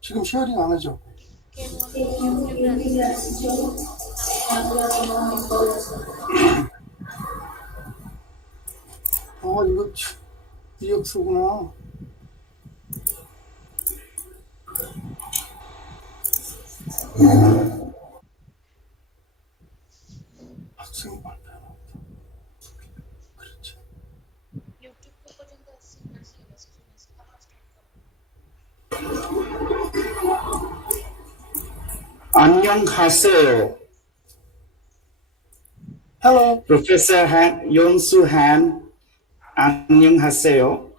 지금 쉐어링 안 하죠? 이거 이력서구나. 학생 발달. 그렇죠. 안녕하세요. Hello. Professor Han, Yonsu Han. 안녕하세요.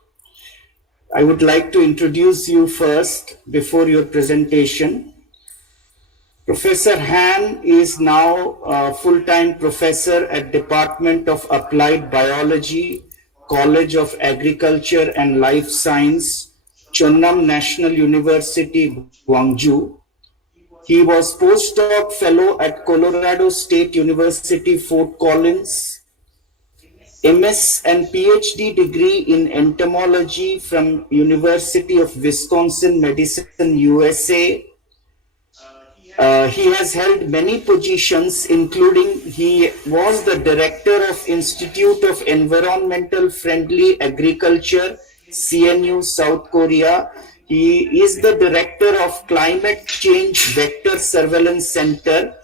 I would like to introduce you first before your presentation. Professor Han is now a full-time professor at Department of Applied Biology, College of Agriculture and Life Science, Chonnam National University, Gwangju. He was postdoc fellow at Colorado State University, Fort Collins, MS and PhD degree in entomology from University of Wisconsin, Madison, USA. He has held many positions, including he was the director of Institute of Environmental Friendly Agriculture, CNU, South Korea. He is the director of Climate Change Vector Surveillance Center,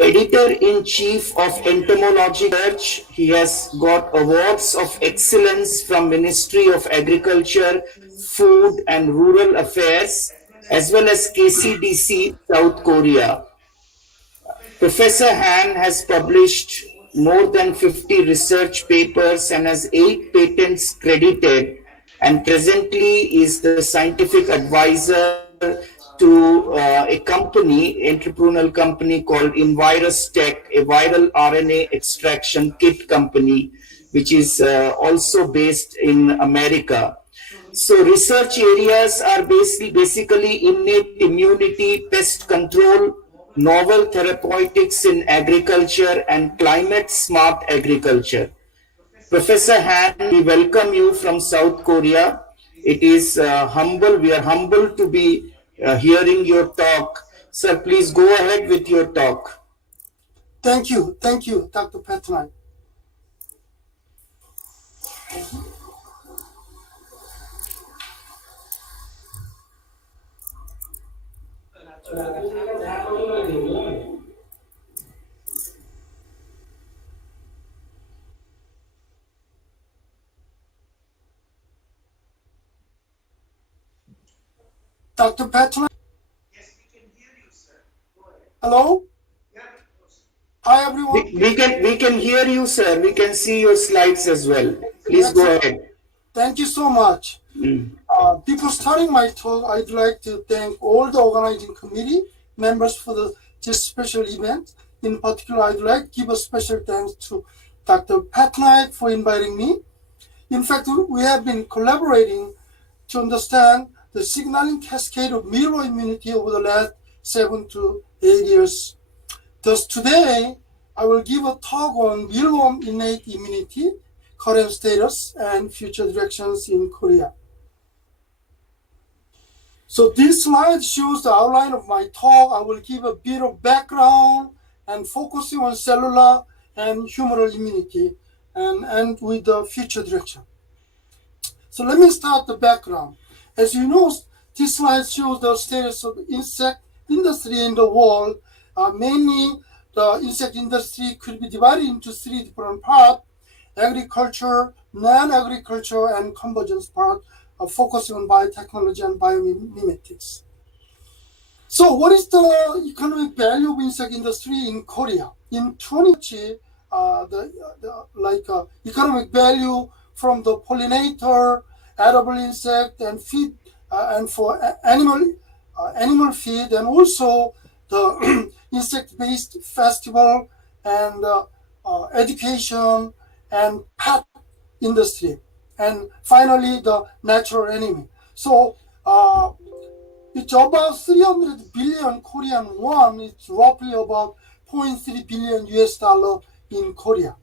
editor-in-chief of Entomology Research. He has got awards of excellence from Ministry of Agriculture, Food and Rural Affairs, as well as KCDC, South Korea. Professor Han has published more than 50 research papers and has 8 patents credited, and presently is the scientific advisor to a company, entrepreneurial company called Envirus Tech, a viral RNA extraction kit company, which is also based in America. So research areas are basically innate immunity, pest control, novel therapeutics in agriculture, and climate smart agriculture. Professor Han, we welcome you from South Korea. It is we are humbled to be hearing your talk. Sir, please go ahead with your talk. Thank you, Dr. Petronite. Dr. Petronite? Yes, we can hear you, sir. Go ahead. Hello? Yeah. Hi, everyone. We can hear you, sir. We can see your slides as well. Please go ahead. Thank you so much. Before starting my talk, I'd like to thank all the organizing committee members for this special event. In particular, I'd like to give a special thanks to Dr. Petronite for inviting me. In fact, we have been collaborating to understand the signaling cascade of mealworm immunity over the last 7 to 8 years. Thus, today, I will give a talk on mealworm innate immunity, current status, and future directions in Korea. So this slide shows the outline of my talk. I will give a bit of background and focusing on cellular and humoral immunity and end with the future direction. So let me start the background. As you know, this slide shows the status of insect industry in the world. Mainly, the insect industry could be divided into 3 different parts: agriculture, non-agriculture, and convergence part, focusing on biotechnology and biomimetics. So what is the economic value of insect industry in Korea? In 2020, economic value from the pollinator, edible insect, and feed, and for animal feed, and also the insect-based festival and education and pet industry, and finally the natural enemy. So it's about 300 billion Korean won. It's roughly about 0.3 billion US dollar in Korea.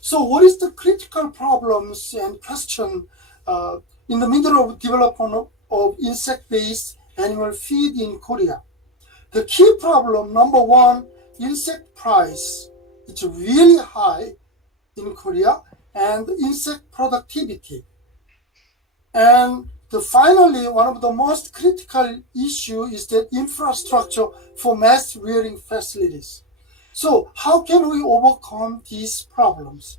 So what is the critical problems and question in the middle of development of insect-based animal feed in Korea. The key problem, number one, insect price. It's really high in Korea, and insect productivity. And finally, one of the most critical issue is the infrastructure for mass rearing facilities. So how can we overcome these problems?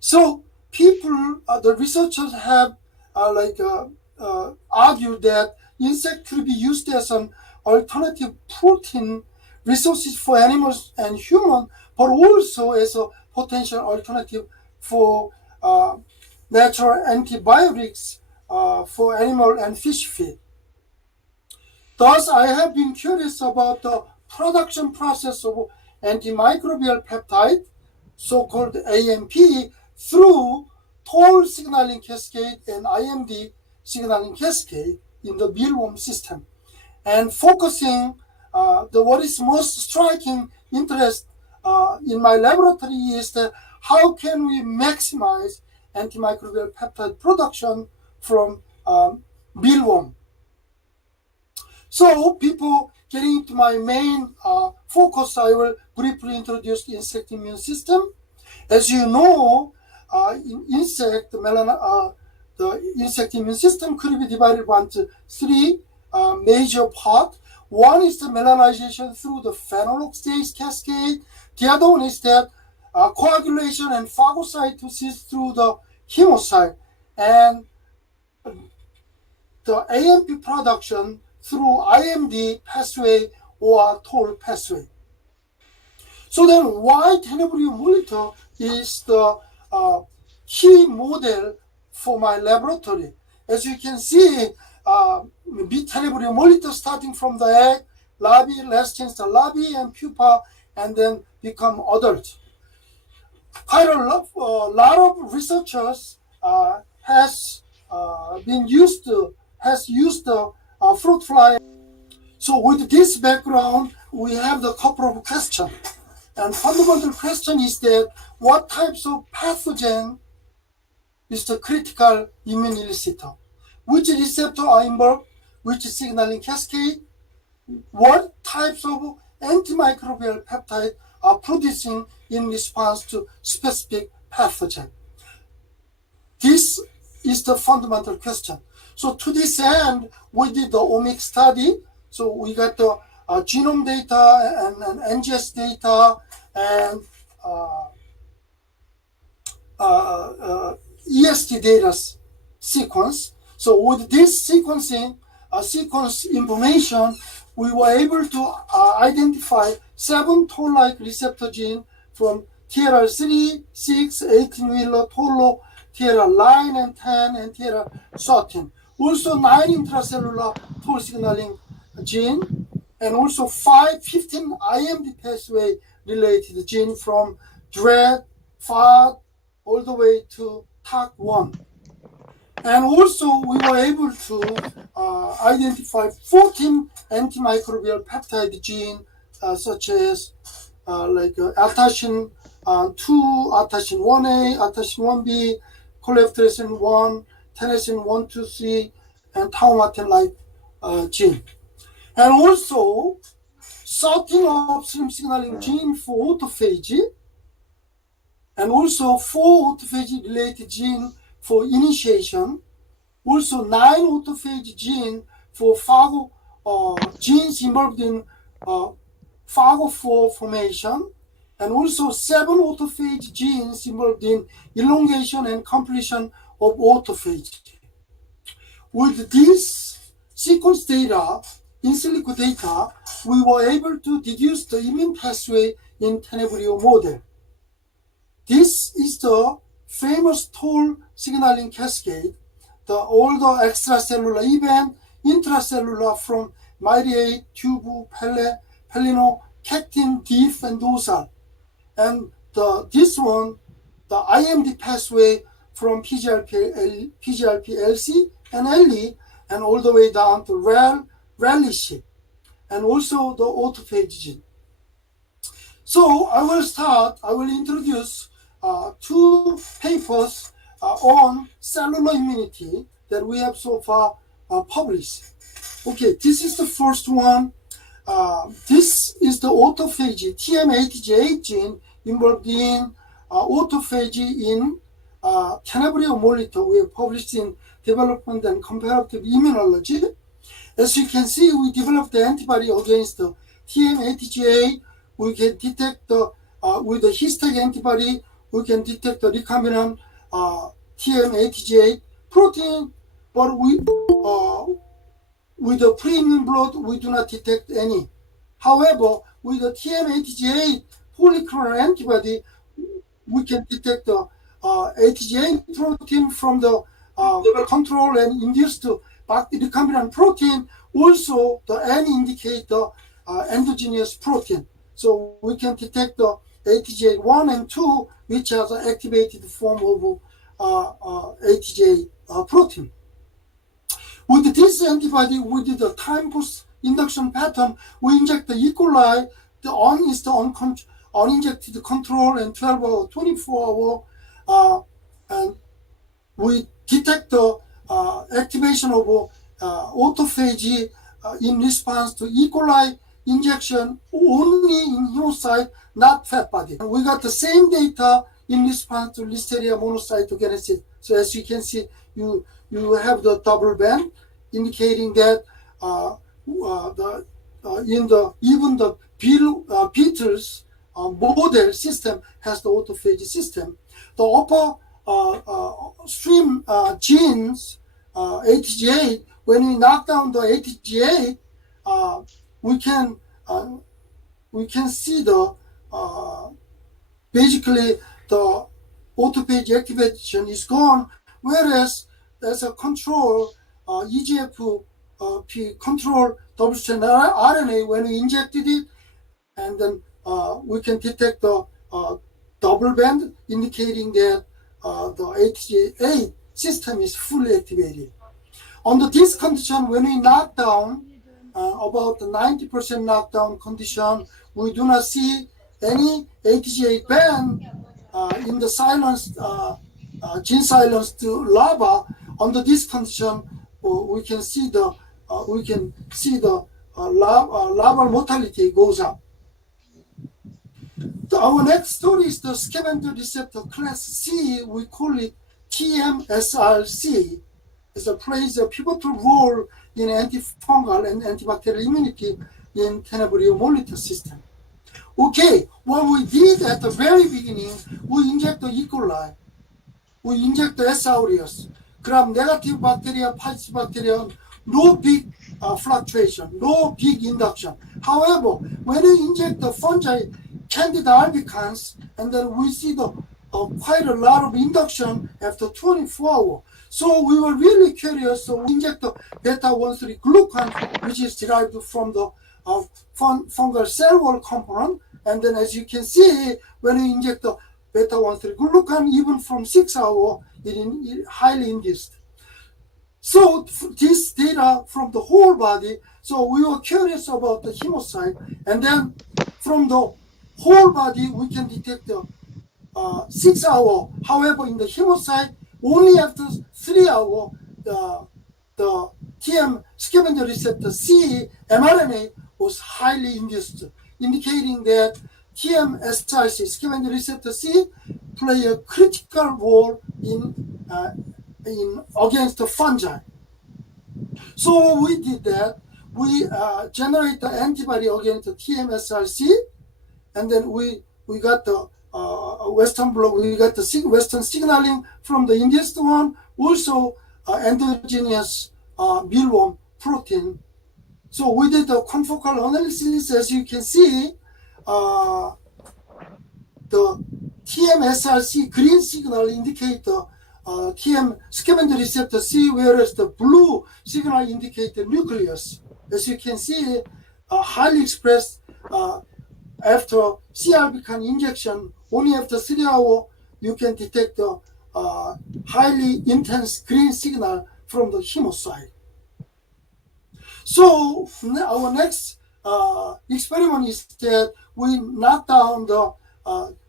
So people, the researchers have argued that insect could be used as an alternative protein resources for animals and humans, but also as a potential alternative for natural antibiotics for animal and fish feed. Thus, I have been curious about the production process of antimicrobial peptide, so-called AMP, through toll signaling cascade and IMD signaling cascade in the mealworm system. And focusing what is most striking interest in my laboratory is that how can we maximize antimicrobial peptide production from mealworm. So people getting into my main focus, I will briefly introduce the insect immune system. As you know, in insect, the insect immune system could be divided into three major parts. One is the melanization through the phenoloxase cascade. The other one is that coagulation and phagocytosis through the hemocyte, and the AMP production through IMD pathway or toll pathway. So then why tenebrio molitor is the key model for my laboratory. As you can see, tenebrio molitor starting from the egg, larvae, last chance the larvae and pupa, and then become adult. Quite a lot of researchers has used the fruit fly. So with this background, we have the couple of questions. And fundamental question is that what types of pathogen is the critical immune elicitor? Which receptor are involved? Which signaling cascade? What types of antimicrobial peptide are producing in response to specific pathogen? This is the fundamental question. So to this end, we did the omics study. So we got the genome data and NGS data and EST data sequence. So with this sequencing, sequence information, we were able to identify 7 toll-like receptor genes from TRL3, 6, 18-wheeler, TOLO, TRL9 and 10, and TRL13. Also 9 intracellular toll signaling gene, and also 15 IMD pathway related gene from DREAD, FAD, all the way to TAC1. And also we were able to identify 14 antimicrobial peptide gene such as atachin 2, atachin 1A, atachin 1B, coleopterasin 1, tenecin 1, 2, 3, and taumatin-like gene. And also 13 upstream signaling gene for autophagy, and also 4 autophagy related gene for initiation, also 9 autophagy gene for phago, genes involved in phagophore formation, and also 7 autophagy genes involved in elongation and completion of autophagy. With this sequence data, in silico data, we were able to deduce the immune pathway in tenebrio model. This is the famous toll signaling cascade, all the extracellular event, intracellular from myriate, tubu, pelino, cactin, diff, and dorsal. And this one, the IMD pathway from PGRP-LC and LE, and all the way down to rally ship, and also the autophagy gene. So I will introduce 2 papers on cellular immunity that we have so far published. Okay, this is the first one. This is the autophagy, TM80J gene involved in autophagy in Tenebrio molitor. We have published in Development and Comparative Immunology. As you can see, we developed the antibody against the TM80J. We can detect with the histag antibody, we can detect the recombinant TM80J protein, but with the pre-immune blood, we do not detect any. However, with the TM80J polyclonal antibody, we can detect the ATGA protein from the control and induced recombinant protein. Also, the N indicate the endogenous protein. So we can detect the ATGA1 and 2, which has an activated form of ATGA protein. With this antibody, we did the time post induction pattern. We inject the E. coli. The on is the uninjected control, and 12 hour, 24 hour, and we detect the activation of autophagy in response to E. coli injection only in hemocyte, not fat body. And we got the same data in response to Listeria monocytogenesis. So as you can see, you have the double band indicating that even the beetles model system has the autophagy system. The upper stream genes, ATGA, when we knock down the ATGA, we can see the basically the autophagy activation is gone, whereas as a control EGF control double-stranded RNA, when we injected it, and then we can detect the double band indicating that the ATGA system is fully activated. Under this condition, when we knock down about the 90% knockdown condition, we do not see any ATGA band in the silenced gene silenced larva. Under this condition, we can see the larval mortality goes up. Our next story is the scavenger receptor class C. We call it TMSRC. It plays a pivotal role in antifungal and antibacterial immunity in Tenebrio molitor system. Okay, what we did at the very beginning, we inject the E. coli, we inject the S. aureus, gram-negative bacteria, positive bacteria, no big fluctuation, no big induction. However, when we inject the fungi, Candida albicans, and then we see the quite a lot of induction after 24 hours. So we were really curious. So we inject the beta-1,3 glucan, which is derived from the fungal cell wall component. And then as you can see, when we inject the beta-1,3 glucan, even from 6 hours, it is highly induced. So this data from the whole body, so we were curious about the hemocyte, and then from the whole body, we can detect the 6 hours. However, in the hemocyte, only after 3 hours, the TM scavenger receptor C mRNA was highly induced, indicating that TM-SRC, scavenger receptor C, play a critical role in against the fungi. So we did that. We generate the antibody against the TM-SRC, and then we got the Western blot, we got the Western signaling from the induced one, also endogenous mealworm protein. So we did the confocal analysis. As you can see, the TM-SRC green signal indicate the TM scavenger receptor C, whereas the blue signal indicate the nucleus. As you can see, highly expressed after C-albican injection. Only after 3 hours, you can detect the highly intense green signal from the hemocyte. So our next experiment is that we knock down the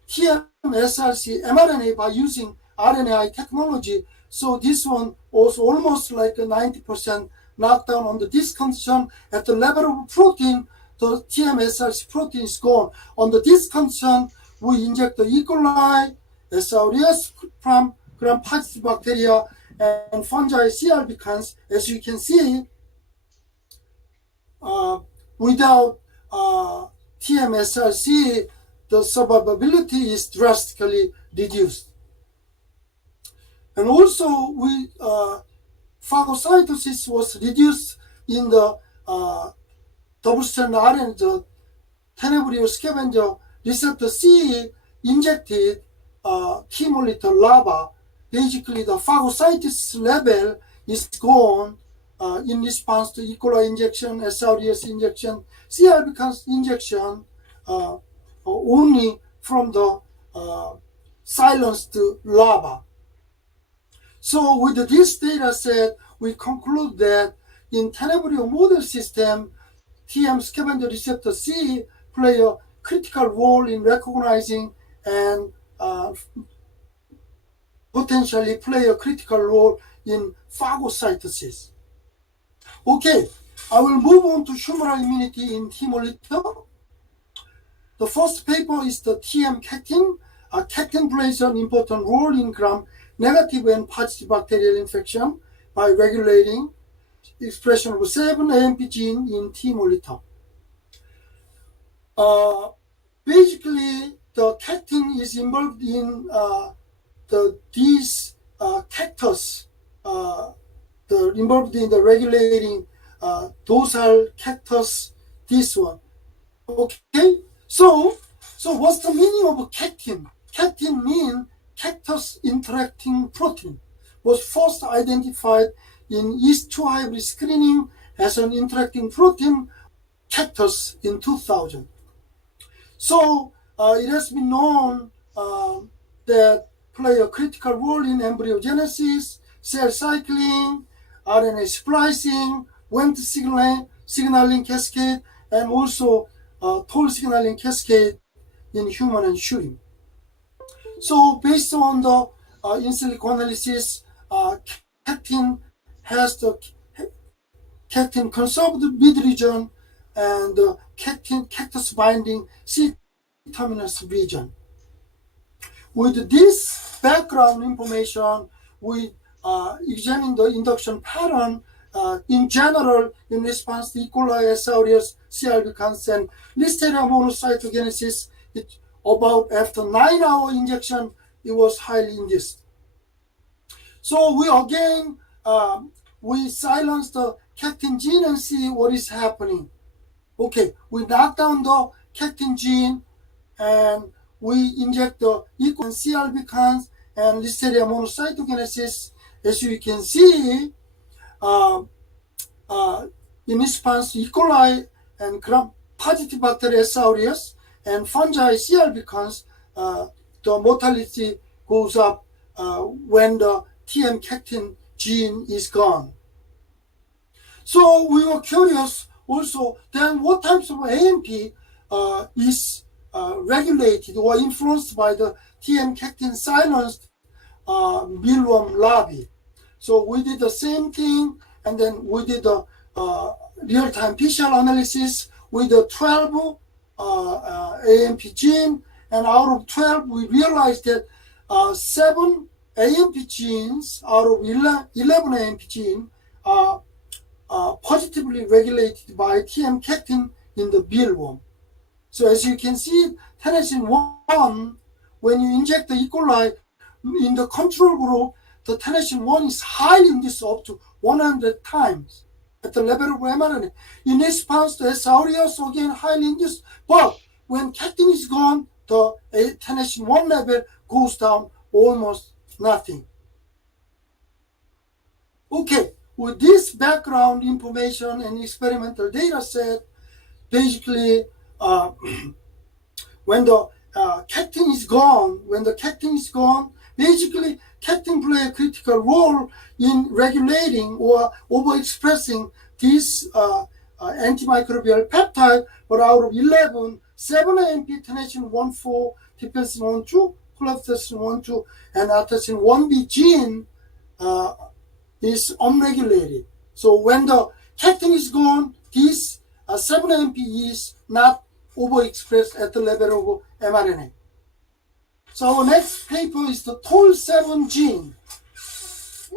TM-SRC mRNA by using RNAi technology. So this one was almost like a 90% knockdown on this condition. At the level of protein, the TMSRC protein is gone. Under this condition, we inject the E. coli, SRES from gram-positive bacteria, and fungi C. albicans. As you can see, without TMSRC, the survivability is drastically reduced. And also, phagocytosis was reduced in the double-strand RNA, the tenebrio scavenger receptor C injected chemolethal larva. Basically, the phagocytosis level is gone in response to E. coli injection, SRES injection, C. albicans injection, only from the silenced larva. So with this data set, we conclude that in tenebrio model system, TM scavenger receptor C play a critical role in recognizing and potentially play a critical role in phagocytosis. Okay, I will move on to humoral immunity in hemolytic. The first paper is the TM cactin. Cactin plays an important role in gram-negative and positive bacterial infection by regulating expression of 7-AMP gene in T. mollitta. Basically, the cactin is involved in these cactus, involved in the regulating dorsal cactus, this one. Okay, so what's the meaning of cactin? Cactin means cactus interacting protein. Was first identified in yeast-2 hybrid screening as an interacting protein cactus in 2000. So it has been known that play a critical role in embryogenesis, cell cycling, RNA splicing, Wnt signaling cascade, and also toll signaling cascade in human and shrimp. So based on the in silico analysis, cactin has the cactin conserved mid region and the cactus binding C-terminus region. With this background information, we examine the induction pattern in general in response to E. coli, SRES, C. albicans, and Listeria monocytogenesis. About after 9-hour injection, it was highly induced. So we again, we silence the cactin gene and see what is happening. Okay, we knock down the cactin gene and we inject the E. coli and C. albicans and Listeria monocytogenesis. As you can see, in response to E. coli and gram-positive bacteria SRES and fungi C. albicans, the mortality goes up when the TM cactin gene is gone. So we were curious also then what types of AMP is regulated or influenced by the TM cactin silenced mealworm larvae. So we did the same thing, and then we did the real-time PCR analysis with the 12 AMP gene, and out of 12, we realized that 7 AMP genes out of 11 AMP genes are positively regulated by TM cactin in the mealworm. So as you can see, tenascin 1, when you inject the E. coli in the control group, the tenascin 1 is highly induced up to 100 times at the level of mRNA. In response to SRES, again highly induced, but when cactin is gone, the tenascin 1 level goes down almost nothing. Okay, with this background information and experimental data set, basically when the cactin is gone, basically cactin play a critical role in regulating or overexpressing this antimicrobial peptide, but out of 11, 7-AMP, tenascin 1,4, trypsin 1,2, cholestacin 1,2, and atacin 1B gene is unregulated. So when the catechin is gone, this 7-AMP is not overexpressed at the level of mRNA. So our next paper is the TOL7 gene.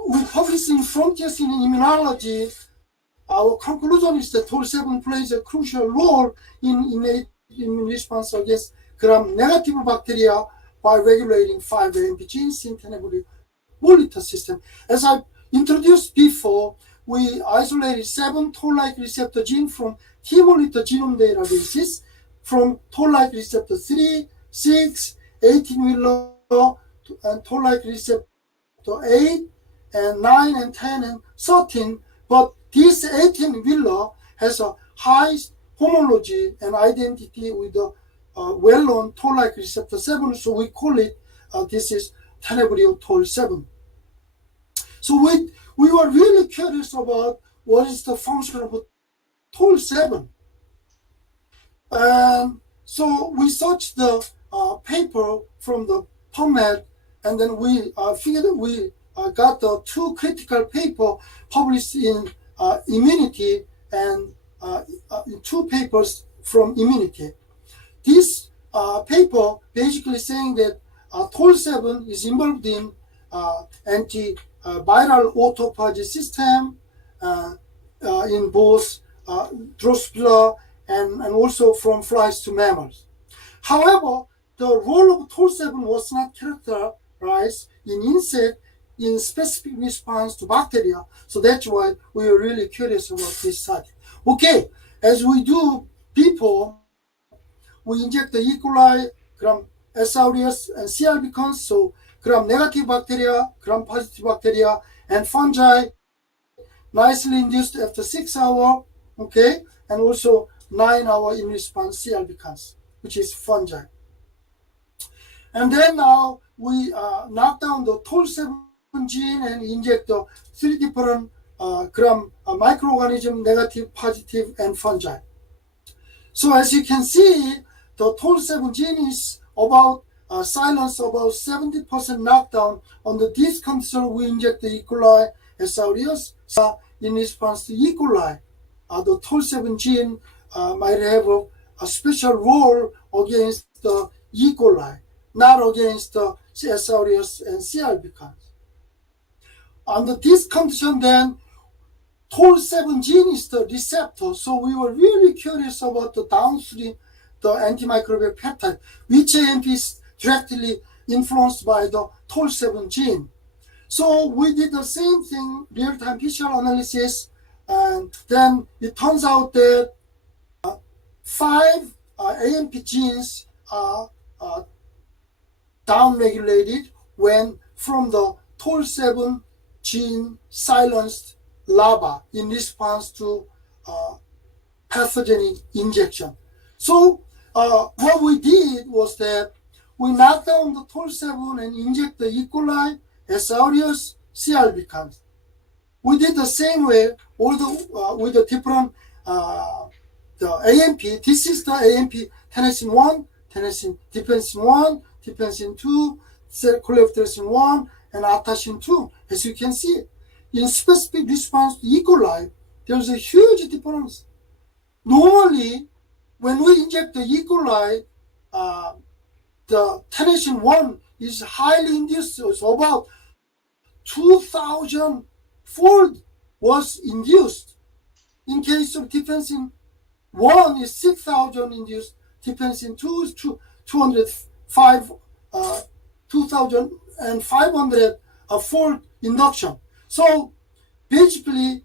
We published in Frontiers in Immunology. Our conclusion is that TOL7 plays a crucial role in innate immune response against gram-negative bacteria by regulating 5-AMP genes in tenebri monitor system. As I introduced before, we isolated 7 toll-like receptor genes from T-monitor genome databases from toll-like receptor 3, 6, 18-wheeler, and toll-like receptor 8, and 9, and 10, and 13. But this 18-wheeler has a high homology and identity with the well-known toll-like receptor 7, so we call it, this is tenebrio toll7. So we were really curious about what is the function of toll7. And so we searched the paper from the PubMed, and then we figured we got the 2 critical paper published in Immunity and 2 papers from Immunity. This paper basically saying that toll7 is involved in antiviral autophagy system in both Drosophila and also from flies to mammals. However, the role of toll7 was not characterized in insect in specific response to bacteria. So that's why we were really curious about this study. Okay, as we do before, we inject the E. coli, gram S. aureus, and C. albicans, so gram-negative bacteria, gram-positive bacteria, and fungi nicely induced after 6 hours, okay, and also 9-hour immune response C. albicans, which is fungi. And then now we knock down the toll7 gene and inject the 3 different gram microorganism, negative, positive, and fungi. So as you can see, the toll7 gene is about silence about 70% knockdown. On the this condition, we inject the E. coli, S. aureus, in response to E. coli. The toll7 gene might have a special role against the E. coli, not against the S. aureus and C. albicans. Under this condition, then, toll7 gene is the receptor, so we were really curious about the downstream, the antimicrobial peptide, which AMP is directly influenced by the toll7 gene. So we did the same thing, real-time PCR analysis, and then it turns out that 5 AMP genes are downregulated when from the toll7 gene silenced larva in response to pathogenic injection. So what we did was that we knocked down the toll7 and inject the E. coli, S. aureus, C. albicans. We did the same way, although with the different the AMP. This is the AMP tenecin 1, tenecin dipensin 1, dipensin 2, coleopterin 1, and atacin 2. As you can see, in specific response to E. coli, there's a huge difference. Normally, when we inject the E. coli, the tenecin 1 is highly induced, so about 2,000 fold was induced. In case of dipensin 1 is 6,000 induced, dipensin 2 is 2,500 fold induction. So basically,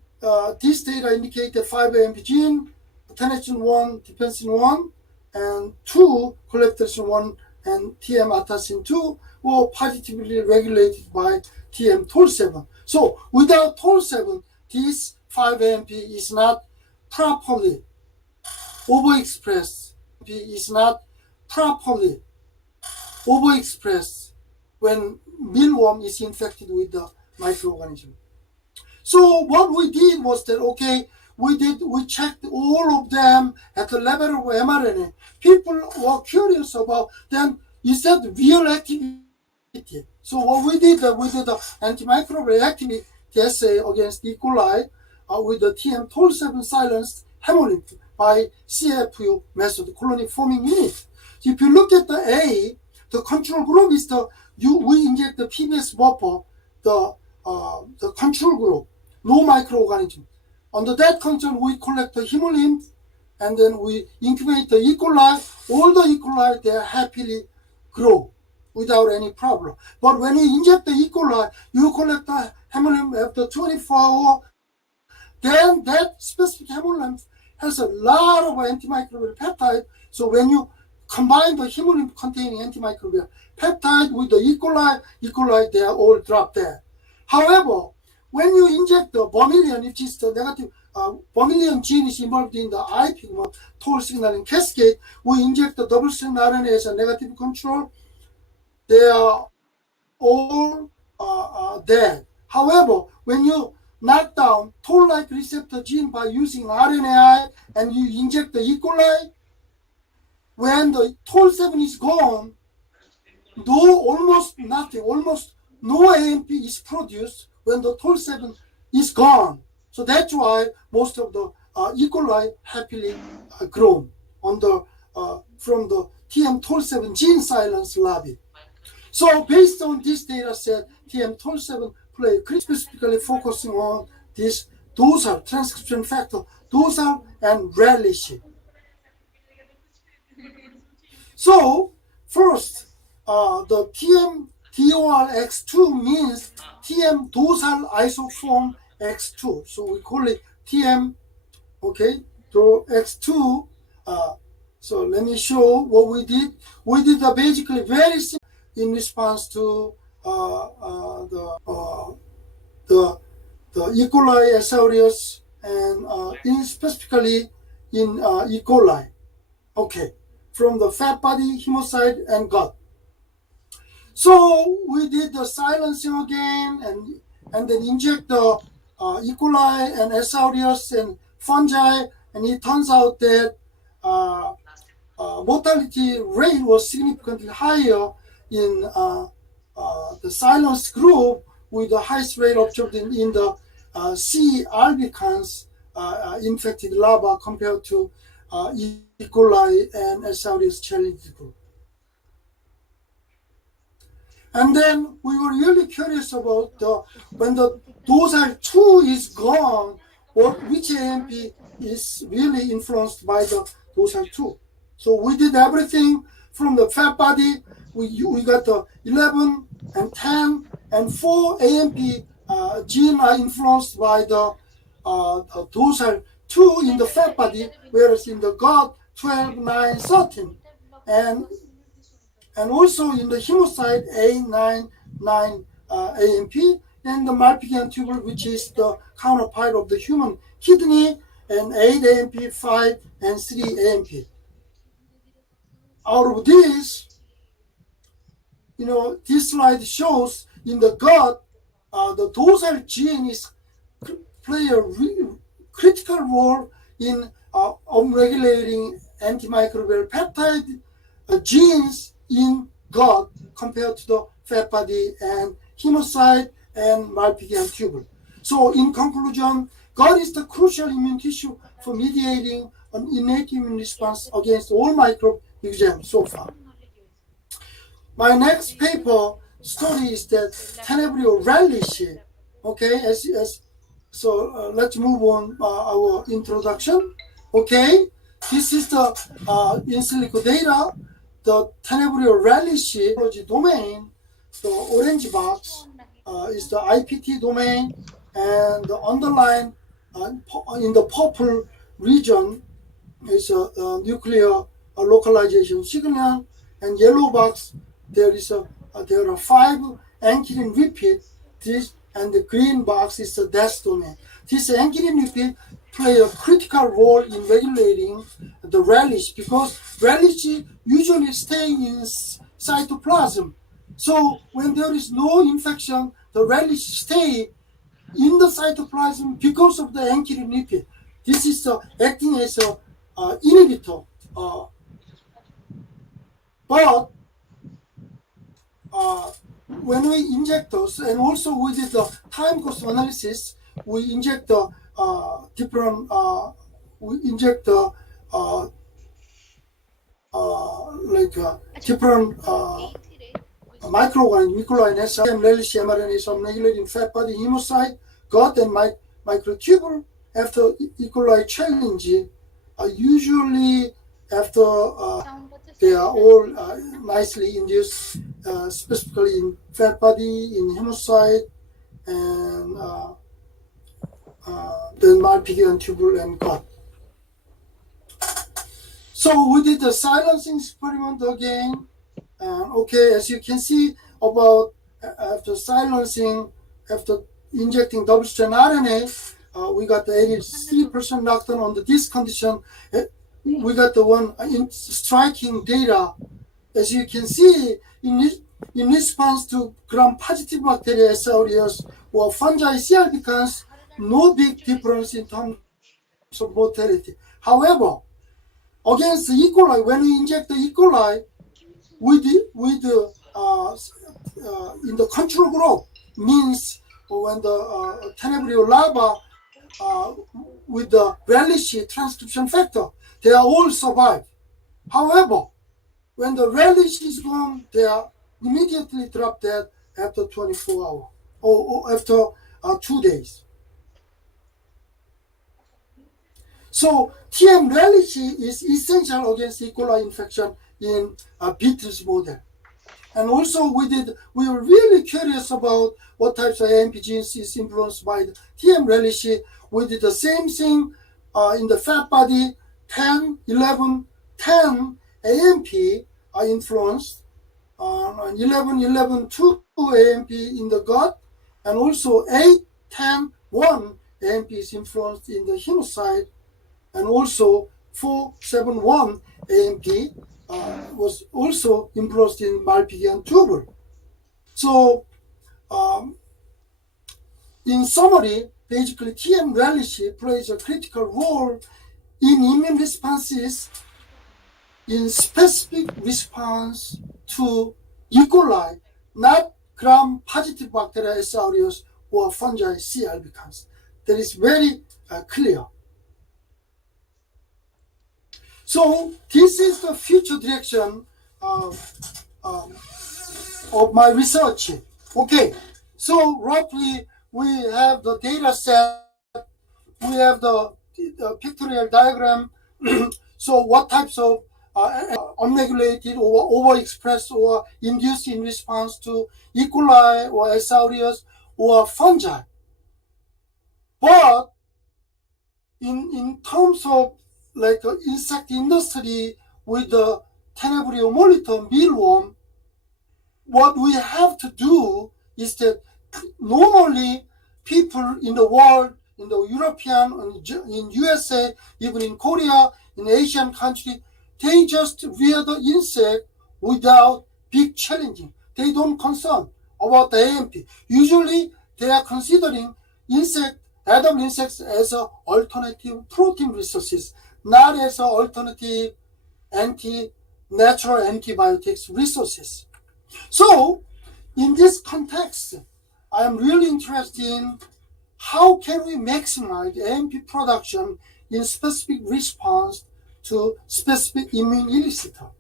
this data indicate that 5-AMP gene, tenecin 1, dipensin 1, and 2, coleopterin 1, and TM atacin 2 were positively regulated by TM toll7. So without toll7, this 5-AMP is not properly overexpressed. Is not properly overexpressed when mealworm is infected with the microorganism. So what we did was that, okay, we checked all of them at the level of mRNA. People were curious about then, is that real activity So what we did the antimicrobial activity assay against E. coli with the TM27 silenced hemolymph by CFU method, colony forming unit. So if you look at the A, the control group is we inject the PBS buffer, the control group, no microorganism. Under that control, we collect the hemolymph, and then we incubate the E. coli. All the E. coli, they happily grow without any problem. But when you inject the E. coli, you collect the hemolymph after 24 hours, then that specific hemolymph has a lot of antimicrobial peptide. So when you combine the hemolymph containing antimicrobial peptide with the E. coli, they are all dropped there. However, when you inject the vermilion, which is the negative, vermilion gene is involved in the eye pigment toll signaling cascade, we inject the double-stranded RNA as a negative control. They are all dead. However, when you knock down toll-like receptor gene by using RNAi and you inject the E. coli, when the toll7 is gone, almost nothing, almost no AMP is produced when the toll7 is gone. So that's why most of the E. coli happily grown from the TM toll7 gene silence lobby. So based on this data set, TM27 play specifically focusing on this dosal transcription factor, dosal and relish. So first, the TM DORX2 means TM dosal isoform X2. So we call it TM, okay, X2. So let me show what we did. We did basically very simple in response to the E. coli, S. aureus, and specifically in E. coli. Okay, from the fat body, hemocyte, and gut. So we did the silencing again, and then inject the E. coli and S. aureus and fungi, and it turns out that mortality rate was significantly higher in the silenced group with the highest rate observed in the C. albicans infected larvae compared to E. coli and S. aureus challenge group. And then we were really curious about when the dosal 2 is gone, which AMP is really influenced by the dosal 2. So we did everything from the fat body. We got the 11 and 10 and 4 AMP gene are influenced by the dosal 2 in the fat body, whereas in the gut 12, 9, 13. And also in the hemocyte A9 AMP, and the Malpighian tubule, which is the counterpart of the human kidney, and 8 AMP, 5 and 3 AMP. Out of this, this slide shows in the gut, the dosal gene play a critical role in upregulating antimicrobial peptide genes in gut compared to the fat body and hemocyte and Malpighian tubule. So in conclusion, gut is the crucial immune tissue for mediating an innate immune response against all microbe exams so far. My next paper story is that Tenebrio relish. Okay, so let's move on our introduction. Okay, this is the in silico data. The Tenebrio relish domain, the orange box is the IPT domain, and the underline in the purple region is a nuclear localization signal, and yellow box there are 5 ankyrin repeat. And the green box is the death domain. This ankyrin repeat play a critical role in regulating the relish, because relish usually stay in cytoplasm. So when there is no infection, the relish stay in the cytoplasm because of the ankyrin repeat. This is acting as a inhibitor. But when we inject those, and also we did the time course analysis, we inject the different, we inject the different microorganisms, microRNAs, relish mRNA, some regulating fat body, hemocyte, gut, and microtubule. After E. coli challenge, usually after they are all nicely induced, specifically in fat body, in hemocyte, and then malpighian tubule and gut. So we did the silencing experiment again. Okay, as you can see, about after silencing, after injecting double-strand RNA, we got the 83% knockdown under this condition. We got the one striking data. As you can see, in response to gram-positive bacteria, S. aureus, or fungi C. albicans, no big difference in terms of mortality. However, against E. coli, when we inject the E. coli, in the control group, means when the tenebrio larva with the relish transcription factor, they are all survive. However, when the relish is gone, they are immediately drop dead after 24 hours or after 2 days. So TM relish is essential against E. coli infection in beetles model. And also we were really curious about what types of AMP genes is influenced by the TM relish. We did the same thing in the fat body, 10, 11, 10 AMP are influenced, 11, 11, 2 AMP in the gut, and also 8, 10, 1 AMP is influenced in the hemocyte, and also 4, 7, 1 AMP was also influenced in malpighian tubule. So, in summary, basically TM relish plays a critical role in immune responses in specific response to E. coli, not gram-positive bacteria S. aureus or fungi C. albicans. That is very clear. So this is the future direction of my research. Okay, so roughly we have the data set, we have the pictorial diagram. So what types of unregulated or overexpressed or induced in response to E. coli or S. aureus or fungi. But in terms of like insect industry with the tenebrio molitor mealworm, what we have to do is that normally people in the world, in the European, in USA, even in Korea, in Asian country, they just rear the insect without big challenging. They don't concern about the AMP. Usually they are considering edible insects as an alternative protein resources, not as an alternative natural antibiotics resources. So, in this context, I am really interested in how can we maximize AMP production in specific response to specific immune elicitor.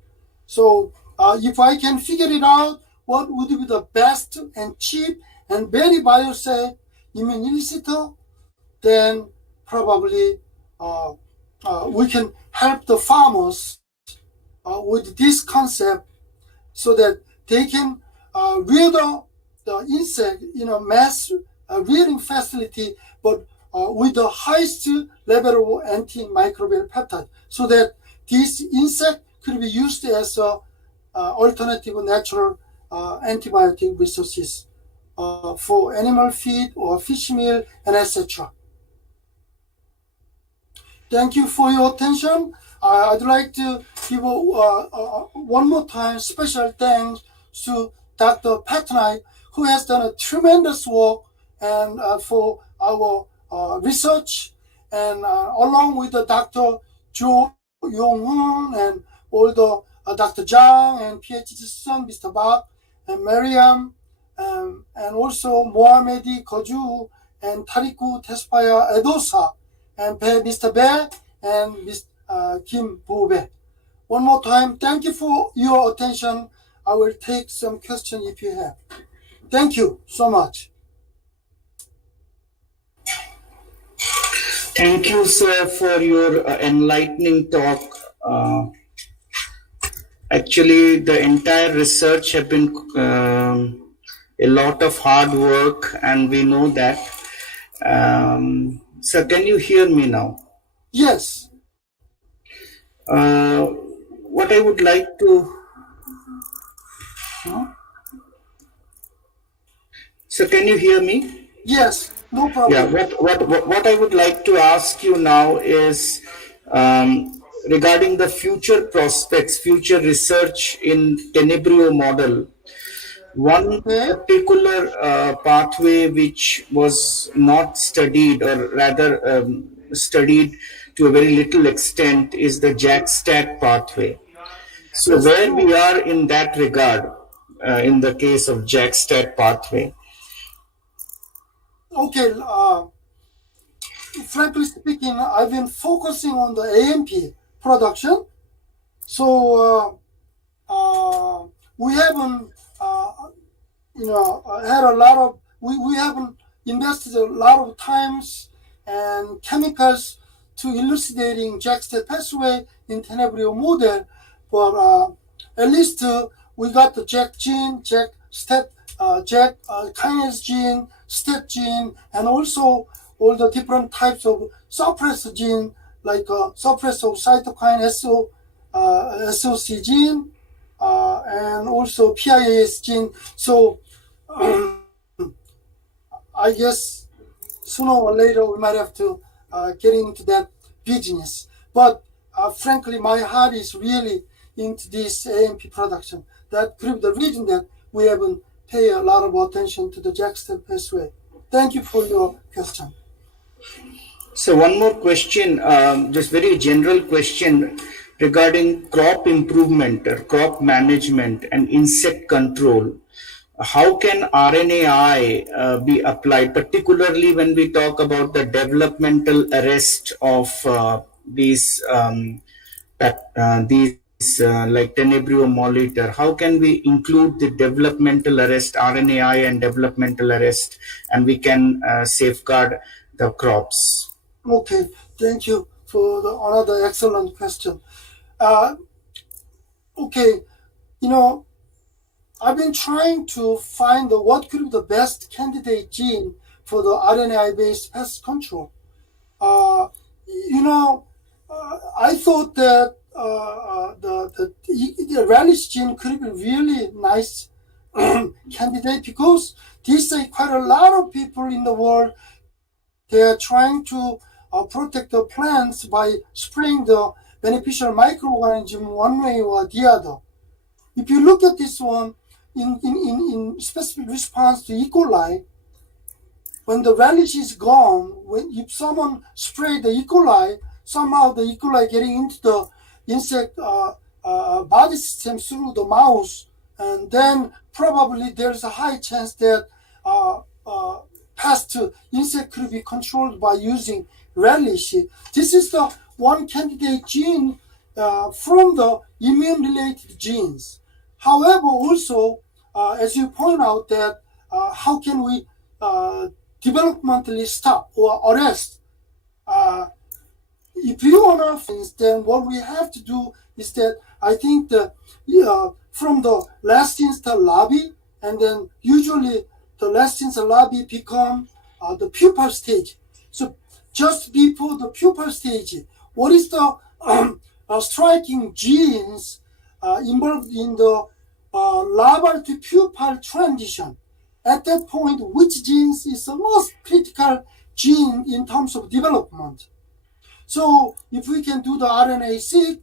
So, if I can figure it out, what would be the best and cheap and very biosafe immune elicitor, then probably we can help the farmers with this concept so that they can rear the insect in a mass rearing facility, but with the highest level of antimicrobial peptide, so that this insect could be used as a alternative natural antibiotic resources for animal feed or fish meal and etc. Thank you for your attention. I'd like to give one more time special thanks to Dr. Patnaik, who has done a tremendous work and for our research, and along with the Dr. Jo Yong-hoon and all the Dr. Zhang and PhD student Mr. Bak and Miriam and also Mohamedi Koju and Tariku Tespaya Edosa and Mr. Be and Kim Bobe. One more time, thank you for your attention. I will take some questions if you have. Thank you so much. Thank you, sir, for your enlightening talk. Actually, the entire research have been a lot of hard work, and we know that. Sir, can you hear me now? Yes. What I would like to. Sir, can you hear me? Yes, no Yeah, problem. what I would like to ask you now is regarding the future prospects, future research in Tenebrio model. One Okay. particular pathway which was not studied, or rather studied to a very little extent, is the JAK-STAT pathway. So That's where we true. are in that regard, in the case of JAK-STAT pathway? Okay. Frankly speaking, I've been focusing on the AMP production. So we haven't, had a lot of, we haven't invested a lot of times and chemicals to elucidating JAK-STAT pathway in Tenebrio model, but at least we got the JAK gene, JAK-STAT, JAK kinase gene, STAT gene, and also all the different types of suppressor gene, like suppressor of cytokine SOC gene, and also PIAS gene. So I guess sooner or later we might have to get into that business. But frankly, my heart is really into this AMP production. That could be the reason that we haven't paid a lot of attention to the JAK-STAT pathway. Thank you for your question. So one more question, just very general question regarding crop improvement or crop management and insect control. How can RNAi be applied, particularly when we talk about the developmental arrest of these like Tenebrio molitor? How can we include the developmental arrest, RNAi and developmental arrest, and we can safeguard the crops? Okay, thank you for another excellent question. Okay, you know, I've been trying to find what could be the best candidate gene for the RNAi-based pest control. Uh, you know, I thought that the relish gene could be really nice candidate, because these are quite a lot of people in the world. They are trying to protect the plants by spraying the beneficial microorganism one way or the other. If you look at this one, in specific response to E. coli, when the relish is gone, if someone spray the E. coli, somehow the E. coli getting into the insect body system through the mouse, and then probably there's a high chance that pest insect could be controlled by using relish. This is the one candidate gene from the immune-related genes. However, also, as you point out, that how can we developmentally stop or arrest? If you want to, then what we have to do is that I think from the last instar larvae, and then usually the last instar larvae become the pupal stage. So just before the pupal stage, what is the striking genes involved in the larval to pupal transition? At that point, which genes is the most critical gene in terms of development? So if we can do the RNA-seq,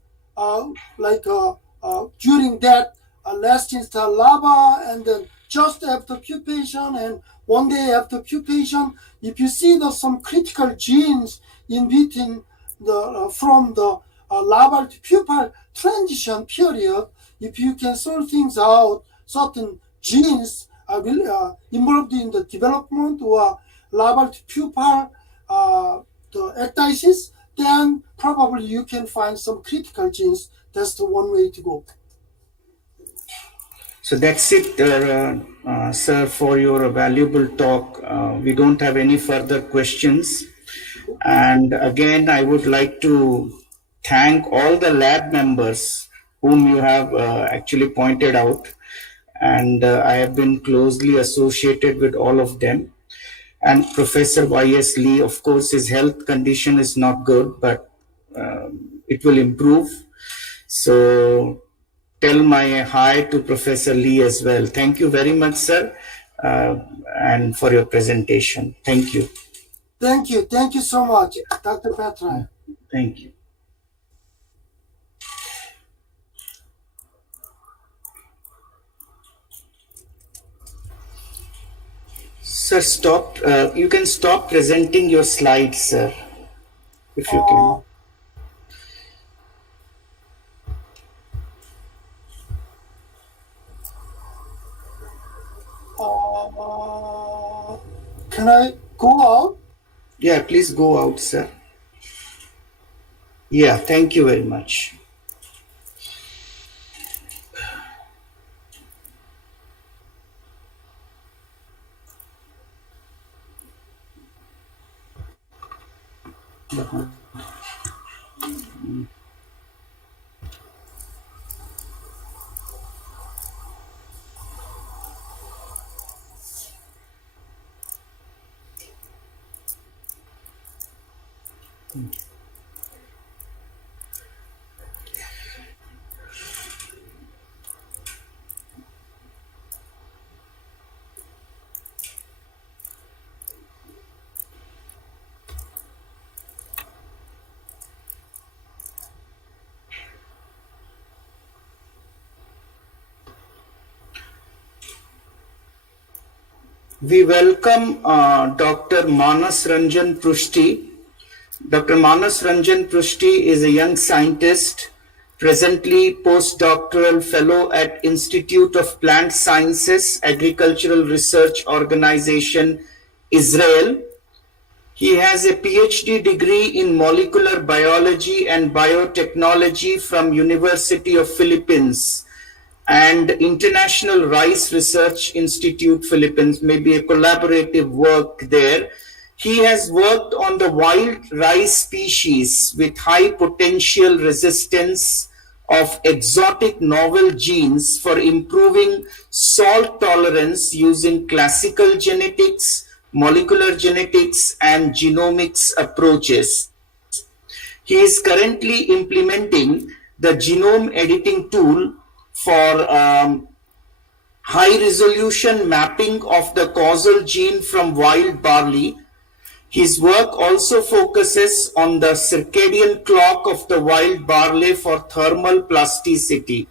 during that last instar larva, and then just after pupation and 1 day after pupation, if you see some critical genes in between from the larval to pupal transition period, if you can sort things out, certain genes involved in the development or liable to pupil the ecdysis, then probably you can find some critical genes. That's the one way to go. So that's it, sir, for your valuable talk. We don't have any further questions. And again, I would like to thank all the lab members whom you have actually pointed out. And I have been closely associated with all of them. And Professor Y.S. Lee, of course, his health condition is not good, but it will improve. So tell my hi to Professor Lee as well. Thank you very much, sir, and for your presentation. Thank you. Thank you. Thank you so much, Dr. Patrai. Thank you. Sir, stop. You can stop presenting your slides, sir, if you can. Can I go out? Yeah, please go out, sir. Yeah, thank you very much. We welcome Dr. Manas Ranjan Prushti. Dr. Manas Ranjan Prushti is a young scientist, presently postdoctoral fellow at Institute of Plant Sciences, Agricultural Research Organization, Israel. He has a PhD degree in molecular biology and biotechnology from University of Philippines and International Rice Research Institute Philippines, maybe a collaborative work there. He has worked on the wild rice species with high potential resistance of exotic novel genes for improving salt tolerance using classical genetics, molecular genetics, and genomics approaches. He is currently implementing the genome editing tool for high resolution mapping of the causal gene from wild barley. His work also focuses on the circadian clock of the wild barley for thermal plasticity.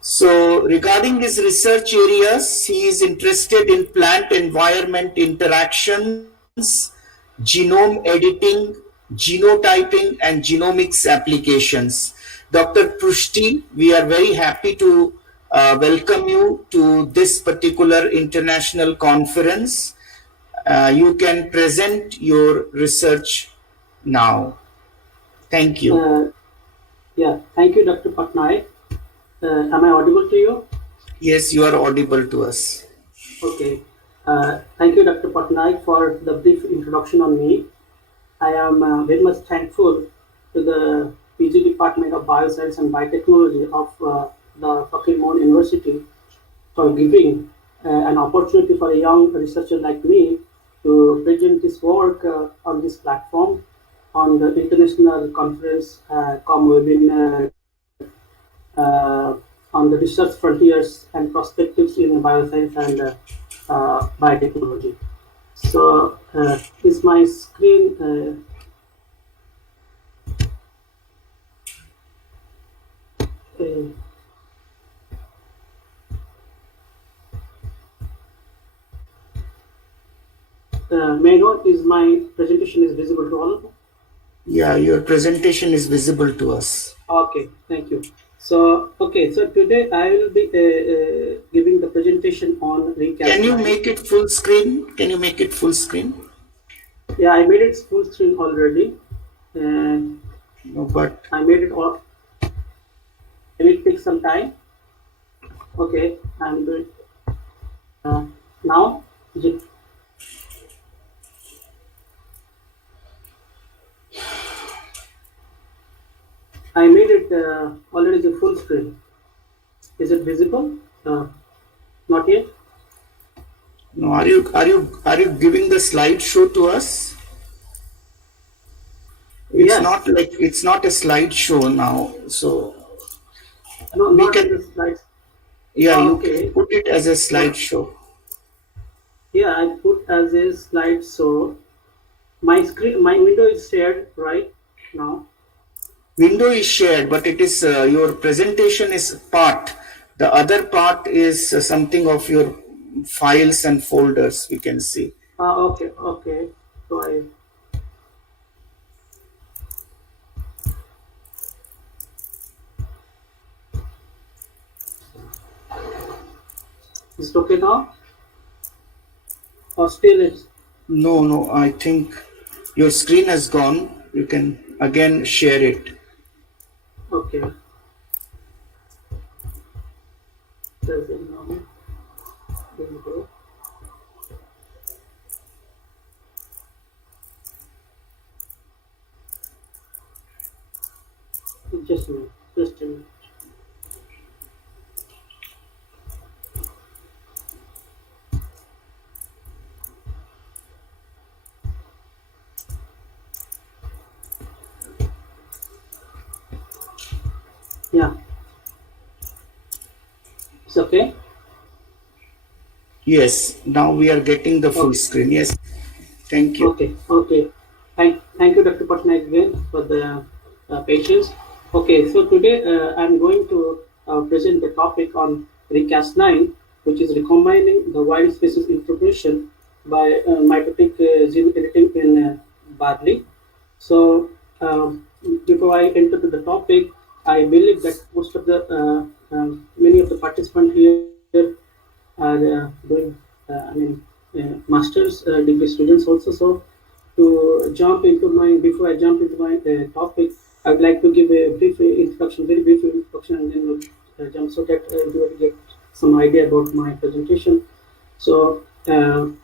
So regarding his research areas, he is interested in plant environment interactions, genome editing, genotyping, and genomics applications. Dr. Prushti, we are very happy to welcome you to this particular international conference. You can present your research now. Thank you. Yeah, thank you, Dr. Patnaik. Am I audible to you? Yes, you are audible to us. Okay. Thank you, Dr. Patnaik, for the brief introduction on me. I am very much thankful to the PG Department of Biosciences and Biotechnology of the Fakir University for giving an opportunity for a young researcher like me to present this work on this platform on the international conference come webinar on the research frontiers and perspectives in bioscience and biotechnology. So, is my screen may I know is my presentation is visible to all of you? Yeah, your presentation is visible to us. Okay, thank you. So today I will be giving the presentation on Can recast you 9. make it full screen? Can you make it full screen? Yeah, I made it full screen already. Uh, No, but I made it all. It will take some time. Okay, I'm doing uh, now. Is it- I made it already the full screen. Is it visible? Not yet. no. Are you giving the slideshow to us? Yes. It's not a slideshow now. So No, we not in can, the slides. yeah, you can Okay. put it as a So slideshow. yeah, I put as a slide. So my window is shared right now. Window is shared, but it is your presentation is part. The other part is something of your files and folders. We can see. Okay, okay. So I is it okay now? Or still it's No, no. I think your screen has gone. You can again share it. okay. Does it now? There we go. Just a minute. Just a minute. Yeah, it's okay. Yes. Now we are getting the full Okay, screen. Yes. Thank you. okay. Thank you, Dr. Patnaik, again for the patience. Okay, so today I'm going to present the topic on recast 9, which is recombining the wild species information by mitotic gene editing in barley. So, before I enter to the topic, I believe that most of the many of the participants here are doing, I mean, master's degree students also. So, to jump into my before I jump into my topic, I would like to give a brief introduction, very brief introduction, and then we'll jump so that everybody get some idea about my presentation. So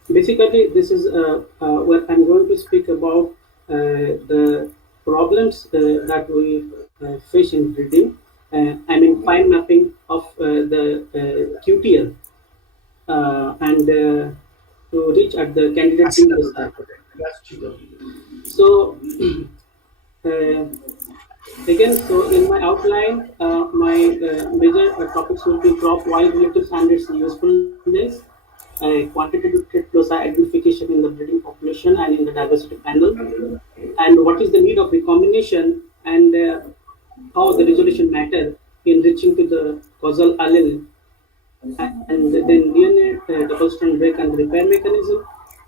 basically, this is where I'm going to speak about the problems that we face in breeding. I mean, fine mapping of the QTL and to reach at the candidate being the site. So uh, again, so in my outline, my major topics will be crop wild relative standards usefulness, quantitative trait loci identification in the breeding population and in the diversity panel, and what is the need of recombination and how the resolution matter in reaching to the causal allele, and then DNA double strand break and repair mechanism,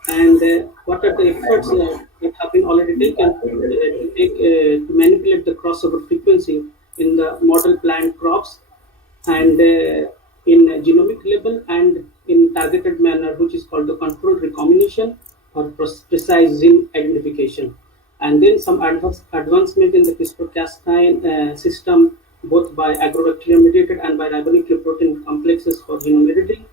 and what are the efforts that have been already taken to manipulate the crossover frequency in the model plant crops and in a genomic level and in targeted manner, which is called the controlled recombination or precise gene identification. And then some advancement in the CRISPR-Cas9 system, both by agrobacterium mediated and by ribonucleoprotein complexes for genome editing.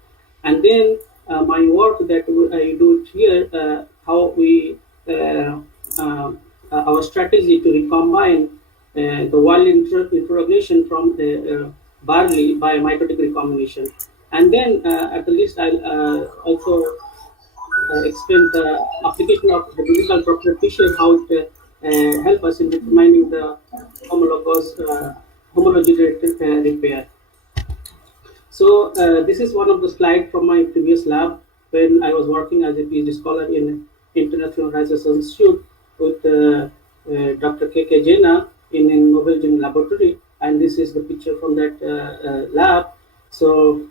And then my work that I do here, how we our strategy to recombine the wild introgression from barley by mitotic recombination. And then at the least I'll also explain the application of the physical property tissue, how it help us in determining the homologous homology related repair. So this is one of the slides from my previous lab when I was working as a PhD scholar in International Research Institute with Dr. K. Jaina in Nobel Gene Laboratory, and this is the picture from that lab. So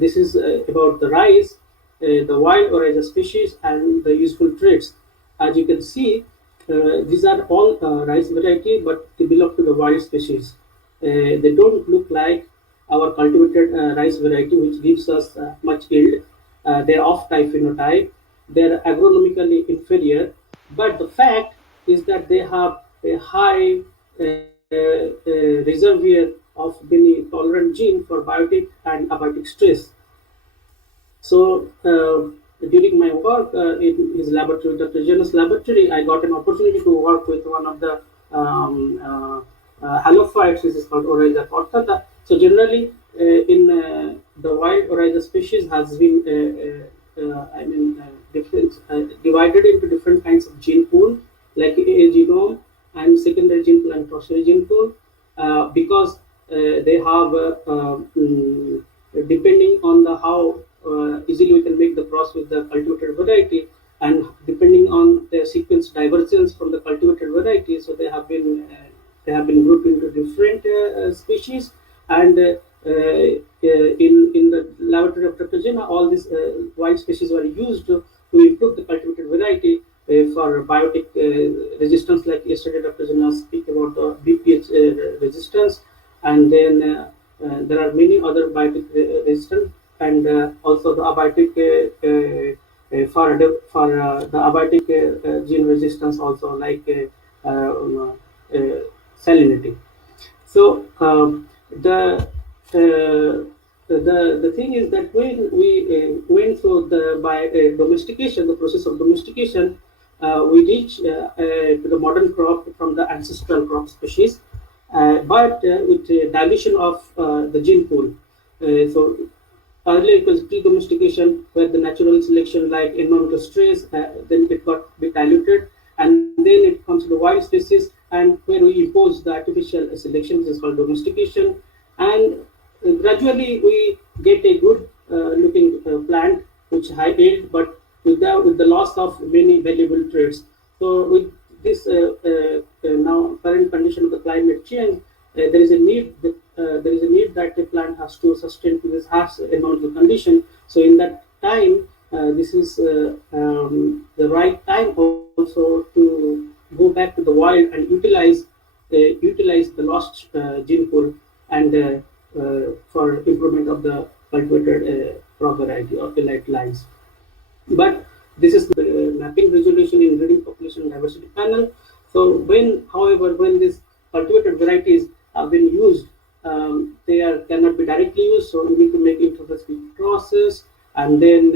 this is about the rice, the wild or as a species, and the useful traits. As you can see, these are all rice variety, but they belong to the wild species. They don't look like our cultivated rice variety, which gives us much yield. They're off type phenotype. They're agronomically inferior, but the fact is that they have a high reservoir of many tolerant gene for biotic and abiotic stress. So during my work in his laboratory, Dr. Janus' laboratory, I got an opportunity to work with one of the halophytes, which is called Oryza cortata. So generally, in the wild Oryza species has been, different, divided into different kinds of gene pool, like a genome and secondary gene pool and tertiary gene pool, because they have depending on the how easily we can make the cross with the cultivated variety, and depending on their sequence divergence from the cultivated variety, so they have been grouped into different species. And in the laboratory of Dr. Jena, all these wild species were used to improve the cultivated variety for biotic resistance. Like yesterday, Dr. Jena speak about the BPH resistance, and then there are many other biotic resistance, and also the abiotic for the abiotic gene resistance also, like salinity. So the thing is that when we went through the by domestication, the process of domestication, we reach to the modern crop from the ancestral crop species, but with dilution of the gene pool. So earlier it was pre-domestication, where the natural selection like environmental stress, then it got bit diluted, and then it comes to the wild species, and where we impose the artificial selection, which is called domestication, and gradually we get a good looking plant which high yield, but with the loss of many valuable traits. So with this now current condition of the climate change, there is a need that the plant has to sustain to this harsh environmental condition. So in that time, this is the right time also to go back to the wild and utilize the lost gene pool, and for improvement of the cultivated crop variety or elite lines. But this is the mapping resolution in breeding population diversity panel. So however, when these cultivated varieties have been used, they cannot be directly used. So we need to make intraspecies crosses, and then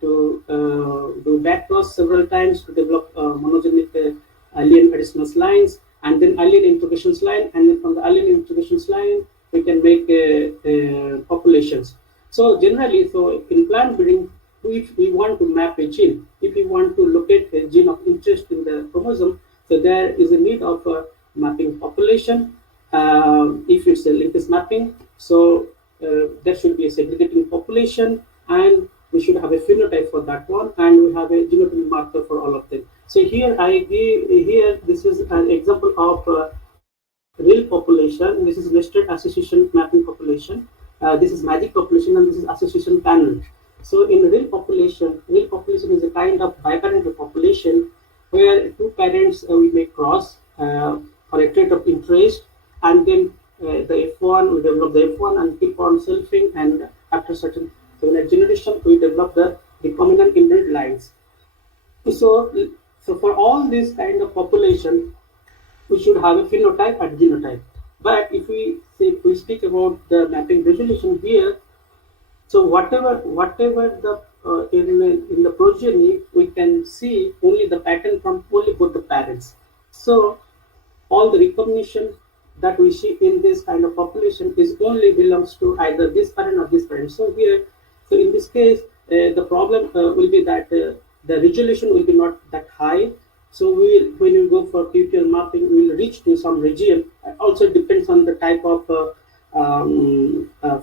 do back cross several times to develop monogenic alien additional lines, and then alien introgations line, and then from the alien introgations line we can make populations. So generally, so in plant breeding, if we want to map a gene, if we want to locate a gene of interest in the chromosome, so there is a need of mapping population. If it's a linkage mapping, so there should be a segregating population, and we should have a phenotype for that one, and we have a genotypic marker for all of them. So here this is an example of real population. This is nested association mapping population. This is magic population, and this is association panel. So in real population is a kind of biparental population where two parents we make cross for a trait of interest, and then the F1 we develop the F1 and keep on selfing, and after certain generation we develop the recombinant inbred lines. So so for all this kind of population, we should have a phenotype and genotype. But if we speak about the mapping resolution here, so whatever the in the progeny, we can see only the pattern from only both the parents. So all the recognition that we see in this kind of population is only belongs to either this parent or this parent. So here, so in this case, the problem will be that the resolution will be not that high. So when we go for QTL mapping, we will reach to some region. It also depends on the type of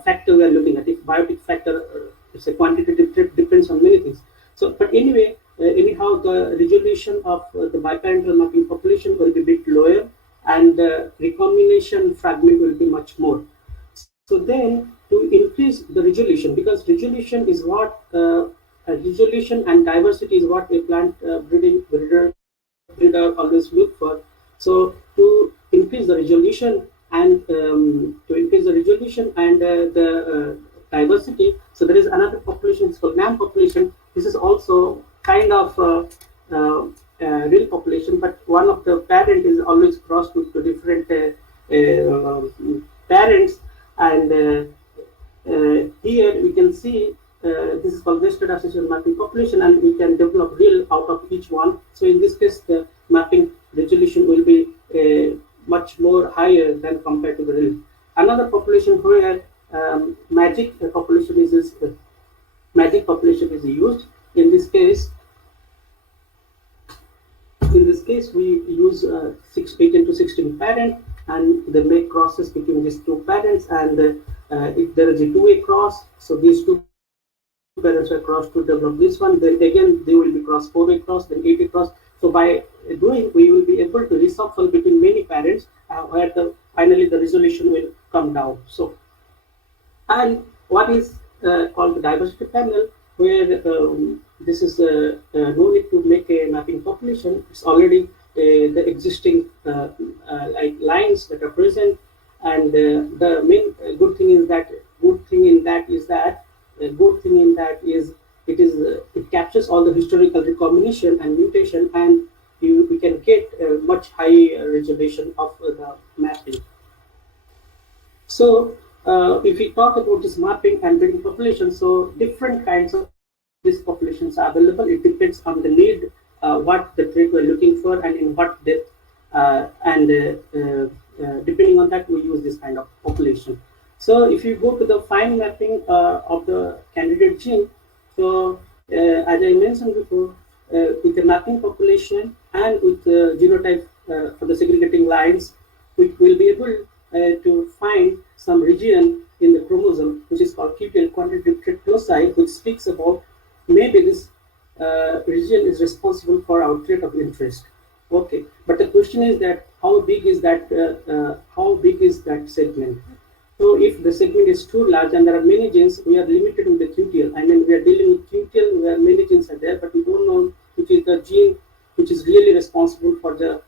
factor we are looking at. If biotic factor, it's a quantitative trait, depends on many things. So, but anyway, anyhow, the resolution of the biparental mapping population will be a bit lower, and the recombination fragment will be much more. So then, to increase the resolution, because resolution and diversity is what a plant breeder always look for. So to increase the resolution, and to increase the resolution and the diversity. So there is another population, it's called NAM population. This is also kind of real population, but one of the parent is always crossed to different parents, and here we can see this is called vested association mapping population, and we can develop real out of each one. So in this case, the mapping resolution will be much more higher than compared to the real. Another population where magic population is used. In this case, we use 18 to 16 parent, and they make crosses between these two parents, and if there is a two-way cross, so these two parents are crossed to develop this one, then again they will be crossed four-way cross, then eight-way cross. So by doing, we will be able to reshuffle between many parents, where finally the resolution will come down. So, and what is called the diversity panel, where this is no need to make a mapping population. It's already the existing like lines that are present, and the main good thing in that is it captures all the historical recombination and mutation, and we can get a much higher resolution of the mapping. So, if we talk about this mapping and breeding population, so different kinds of these populations are available. It depends on the need, what the trait we're looking for, and in what depth, and depending on that, we use this kind of population. So, if you go to the fine mapping of the candidate gene, so as I mentioned before, with the mapping population and with the genotype for the segregating lines, we will be able to find some region in the chromosome which is called QTL, quantitative trait loci, which speaks about maybe this region is responsible for our trait of interest. Okay, but the question is that how big is that segment? So if the segment is too large and there are many genes, we are limited with the QTL. I mean, we are dealing with QTL where many genes are there, but we don't know which is the gene which is really responsible for the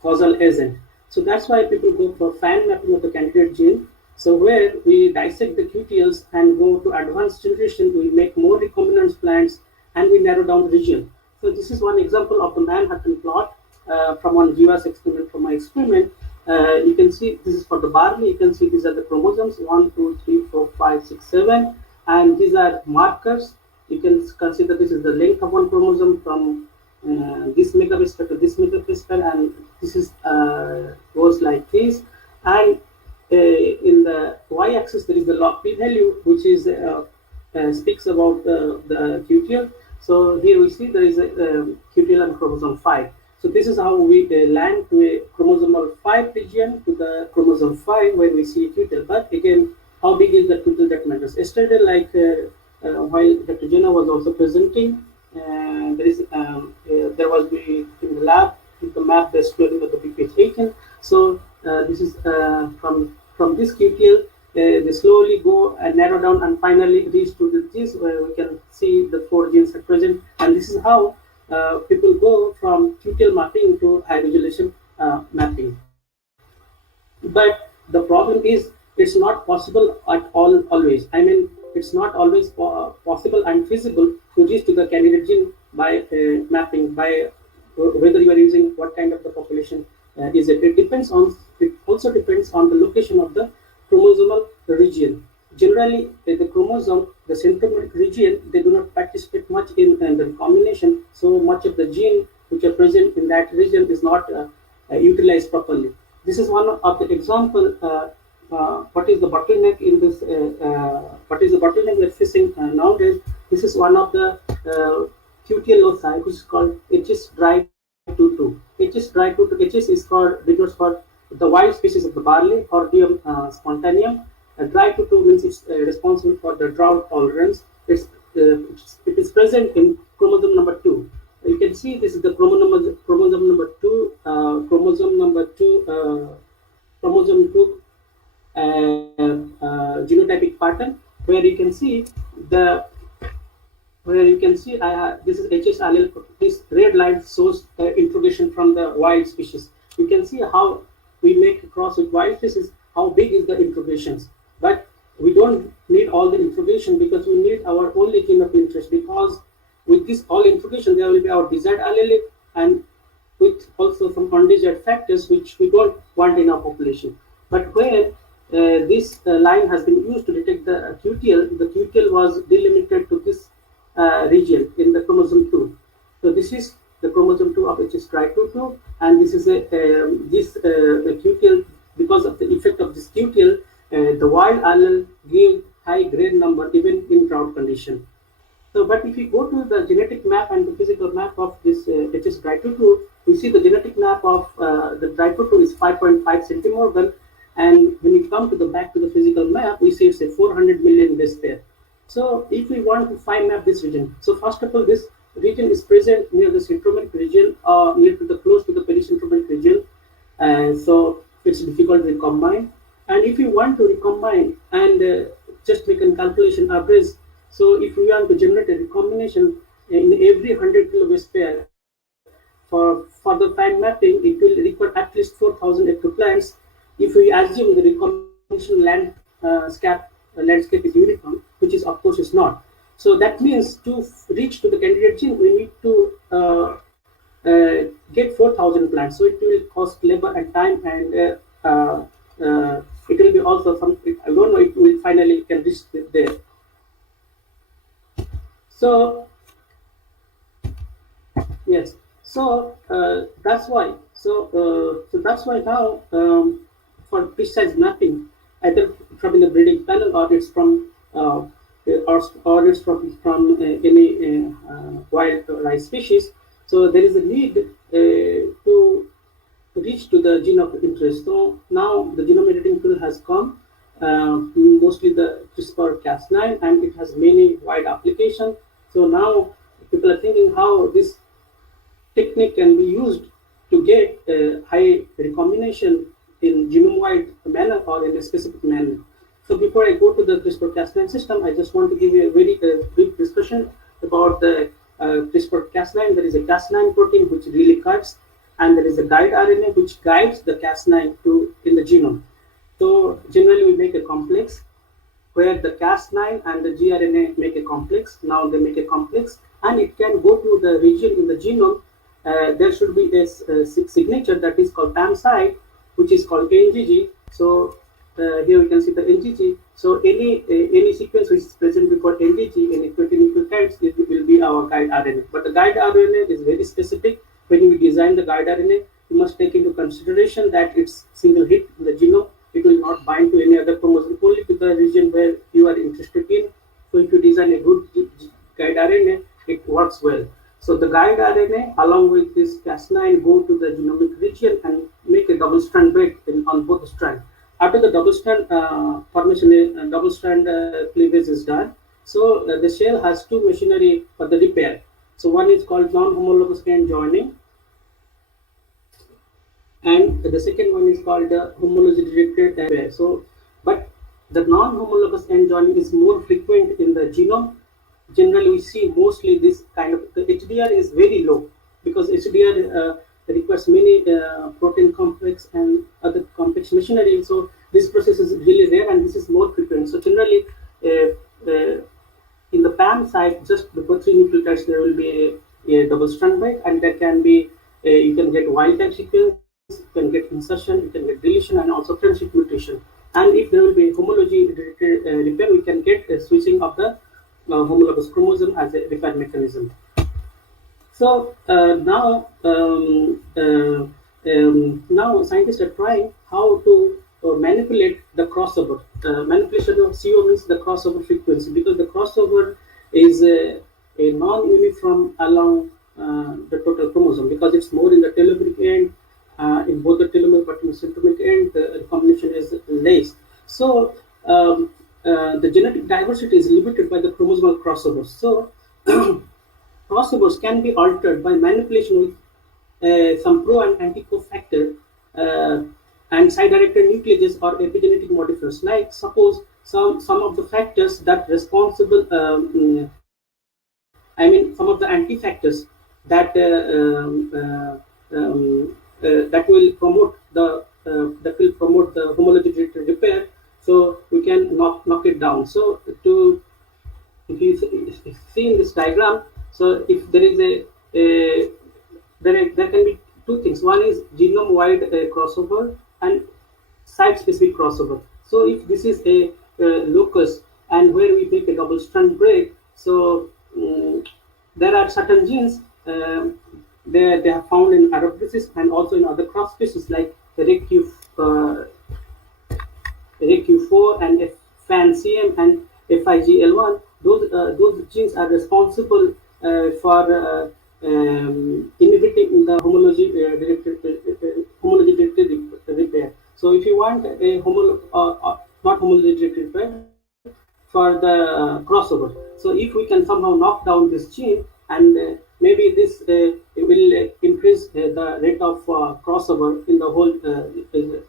causal agent. So that's why people go for fan mapping of the candidate gene. So where we dissect the QTLs and go to advanced generation, we make more recombinant plants and we narrow down the region. So this is one example of the Manhattan plot from one GWAS experiment, from my experiment. You can see this is for the barley. You can see these are the chromosomes 1, 2, 3, 4, 5, 6, 7, and these are markers. You can consider this is the length of one chromosome from this megabase to this megabase, and this is goes like this. And in the y-axis there is the log p value, which is speaks about the QTL. So here we see there is a QTL on chromosome 5. So this is how we land to a chromosomal 5 region, to the chromosome 5 where we see a QTL. But again, how big is the QTL, that matters. Yesterday, like while Dr. Jenna was also presenting, there was in the lab the map based learning of the BPH18. So this is from this QTL. They slowly go and narrow down and finally reach to the genes where we can see the 4 genes are present. And this is how people go from QTL mapping to high resolution mapping. But the problem is it's not possible at all always. I mean, it's not always possible and feasible to reach to the candidate gene by mapping, by whether you are using what kind of the population is it. It also depends on the location of the chromosomal region. Generally, the chromosome, the centromeric region, they do not participate much in the recombination. So much of the gene which are present in that region is not utilized properly. This is one of the example. What is the bottleneck in this? What is the bottleneck we're facing nowadays? This is one of the QTL loci, which is called HS dry 22. HS dry 22. HS is denotes for the wild species of the barley, Hordeum spontaneum. Dry 22 means it's responsible for the drought tolerance. It is present in chromosome number 2. You can see this is the chromosome number 2, genotypic pattern, where you can see this is HS allele. This red line shows the introgression from the wild species. You can see how we make a cross with wild species, how big is the introgations. But we don't need all the introgation, because we need our only gene of interest, because with this all introgation there will be our desired allele, and with also some undesired factors which we don't want in our population. But where this line has been used to detect the QTL, the QTL was delimited to this region in the chromosome 2. So this is the chromosome 2 of HS tri2, and this is a QTL. Because of the effect of this QTL, the wild allele give high grade number even in drought condition. So, but if you go to the genetic map and the physical map of this HS tri2, we see the genetic map of the tri2 is 5.5 centimorgan, and when you come to the back to the physical map, we see it's a 400 million base pair. So, if we want to find map this region, so first of all, this region is present near the centromic region, or near to the close to the pericentromic region, and so it's difficult to recombine. And if you want to recombine and just make a calculation average, so if we want to generate a recombination in every 100 kilo base pair, for the time mapping, it will require at least 4,000 hectoplants. If we assume the recombination landscape is uniform, which is of course is not. So that means to reach to the candidate gene, we need to get 4,000 plants. So it will cost labor and time, and it will be also some. I don't know. It will finally can reach there. So yes, so that's why. So that's why now for precise mapping, either from the breeding panel or it's from or it's from any wild rice species. So there is a need to reach to the gene of interest. So now the genome editing tool has come, mostly the CRISPR-Cas9, and it has many wide applications. So now people are thinking how this technique can be used to get high recombination in genome-wide manner or in a specific manner. So before I go to the CRISPR-Cas9 system, I just want to give you a very brief discussion about the CRISPR-Cas9. There is a Cas9 protein which really cuts, and there is a guide RNA which guides the Cas9 to in the genome. So generally we make a complex where the Cas9 and the gRNA make a complex. Now they make a complex, and it can go to the region in the genome. There should be a signature that is called PAM site, which is called NGG. So here we can see the NGG. So any sequence which is present before NGG in 20 nucleotides, it will be our guide RNA. But the guide RNA is very specific. When you design the guide RNA, you must take into consideration that it's single hit in the genome. It will not bind to any other chromosome, only to the region where you are interested in. So if you design a good guide RNA, it works well. So the guide RNA along with this Cas9 go to the genomic region and make a double strand break on both strands. After the double strand formation, double strand cleavage is done. So the shell has two machinery for the repair. So one is called non-homologous end joining, and the second one is called the homology directed repair. So, but the non-homologous end joining is more frequent in the genome. Generally, we see mostly this kind of, the HDR is very low because HDR requires many protein complex and other complex machinery. So this process is really rare, and this is more frequent. So generally, in the PAM site, just before 3 nucleotides, there will be a double strand break, and there can be you can get wild type sequence, you can get insertion, you can get deletion, and also transcript mutation. And if there will be homology directed repair, we can get a switching of the homologous chromosome as a repair mechanism. So now scientists are trying how to manipulate the crossover. Manipulation of CO means the crossover frequency, because the crossover is a non-uniform along the total chromosome, because it's more in the telomeric end, in both the telomere, but in the centromic end, the recombination is less. So the genetic diversity is limited by the chromosomal crossovers. So crossovers can be altered by manipulation with some pro and anti cofactor and side-directed nucleases or epigenetic modifiers. Like suppose some of the factors that responsible, some of the anti-factors that that will promote the that will promote the homology directed repair. So we can knock it down. So to if you see in this diagram, so if there is a there can be two things. One is genome wide crossover and site specific crossover. So if this is a locus and where we make a double strand break, so there are certain genes they are found in Arabidopsis and also in other cross species like REQ, REQ4 and FANCM and FIGL1. Those genes are responsible for inhibiting the homology directed repair. So if you want a not homology directed repair, for the crossover. So if we can somehow knock down this gene, and maybe this will increase the rate of crossover in the whole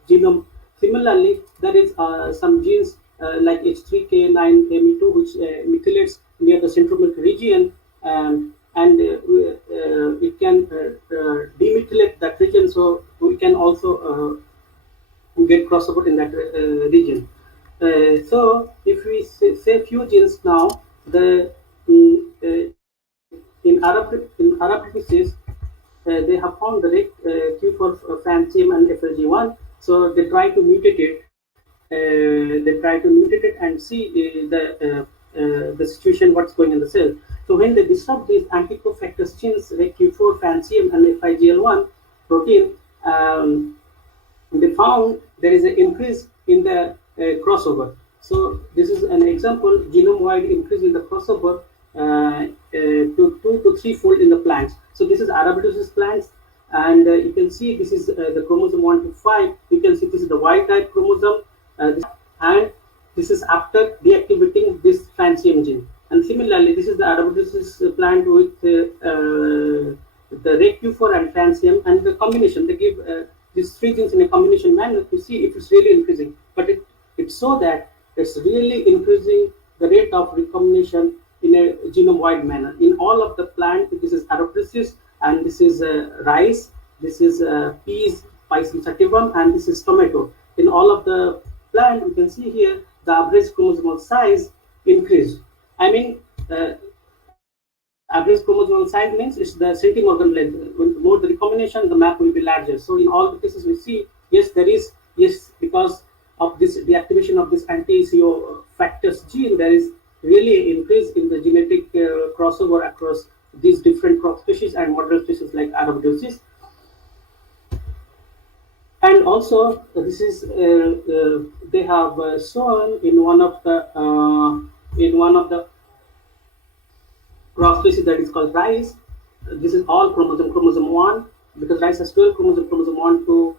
genome. Similarly, there is some genes like H3K9Me2 which methylates near the centromere region, and it can demethylate that region. So we can also get crossover in that region. So if we say few genes now, the in Arab species, they have found the Q for FANCM and FLG1. So they try to mutate it. They try to mutate it and see the situation, what's going in the cell. So when they disrupt these anti-cofactors genes like Q4, FANCM, and FIGL1 protein, they found there is an increase in the crossover. So this is an example, genome-wide increase in the crossover to 2 to 3 fold in the plants. So this is Arabidopsis plants, and you can see this is the chromosome 1 to 5. You can see this is the Y-type chromosome, and this is after deactivating this FANCM gene. And similarly, this is the Arabidopsis plant with the REQ4 and FANCM, and the combination they give these three genes in a combination manner to see if it's really increasing. But it's so that it's really increasing the rate of recombination in a genome-wide manner. In all of the plant, this is Arabidopsis, and this is rice, this is peas, Pisum sativum, and this is tomato. In all of the plant, we can see here the average chromosomal size increased. I mean, average chromosomal size means it's the centimorgan length. With more the recombination, the map will be larger. So in all the cases we see, yes, there is, yes, because of this deactivation of this anti-CO factors gene, there is really an increase in the genetic crossover across these different crop species and moderate species like Arabidopsis. And also, this is they have shown in one of the crop species that is called rice. This is all chromosome 1, because rice has 12 chromosome 1 to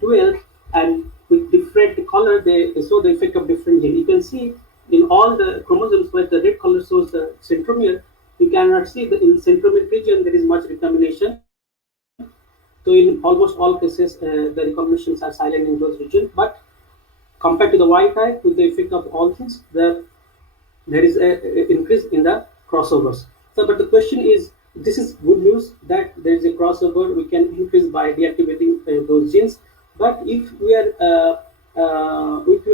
12, and with different color they show the effect of different gene. You can see in all the chromosomes where the red color shows the centromere, you cannot see in the centromere region there is much recombination. So in almost all cases, the recombinations are silent in those regions. But compared to the Y type, with the effect of all things, there is an increase in the crossovers. So, but the question is, this is good news that there is a crossover. We can increase by deactivating those genes. But if we are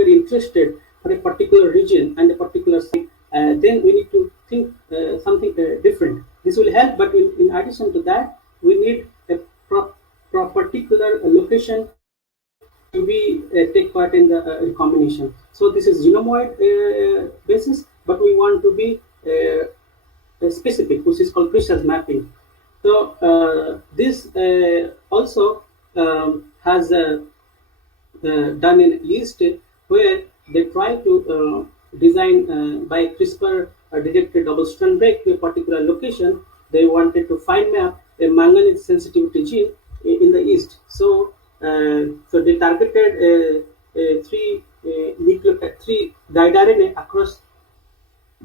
interested for a particular region and a particular site, then we need to think something different. This will help, but in addition to that, we need a particular location to be take part in the recombination. So this is genome-wide basis, but we want to be specific, which is called precise mapping. So this also has done in yeast, where they try to design by CRISPR directed double strand break to a particular location. They wanted to fine map a manganese sensitivity gene in the yeast. So so they targeted three guide RNA across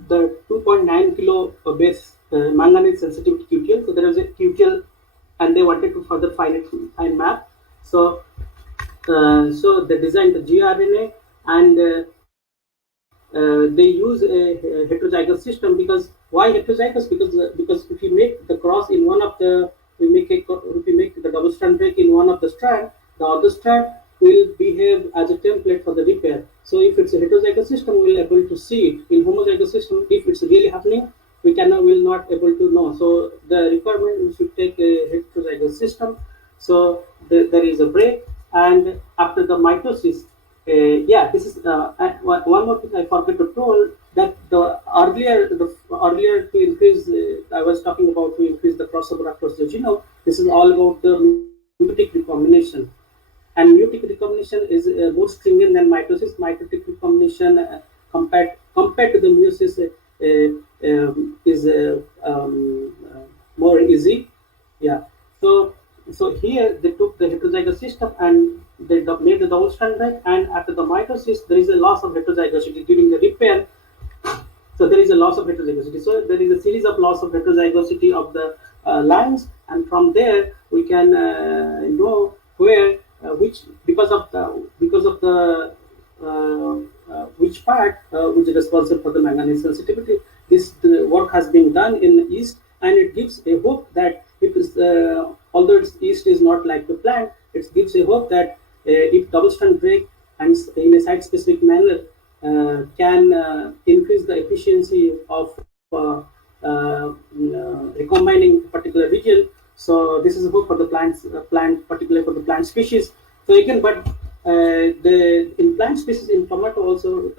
the 2.9 kilo base manganese sensitivity QTL. So there was a QTL, and they wanted to further fine map. So so they designed the gRNA, and they use a heterozygous system. Because why heterozygous? Because if you make the cross in one of the, if we make the double strand break in one of the strand, the other strand will behave as a template for the repair. So if it's a heterozygous system, we'll able to see it. In homozygous system, if it's really happening, will not able to know. So the requirement we should take a heterozygous system. So there is a break, and after the mitosis, yeah, this is one more thing I forgot to tell, that the earlier to increase, I was talking about to increase the crossover across the genome. This is all about the mutic recombination, and mutic recombination is more stringent than mitosis. Mitotic recombination compared to the meiosis is more easy. Yeah. So here they took the heterozygous system and they made the double strand break, and after the mitosis there is a loss of heterozygosity during the repair. So there is a loss of heterozygosity. So there is a series of loss of heterozygosity of the lines, and from there we can know where which because of the which part which is responsible for the manganese sensitivity. This the work has been done in the East, and it gives a hope that it is although East is not like the plant, it gives a hope that if double strand break and in a site specific manner can increase the efficiency of recombining a particular region. So this is a hope for the plants, particularly for the plant species. So again, but the in plant species in tomato also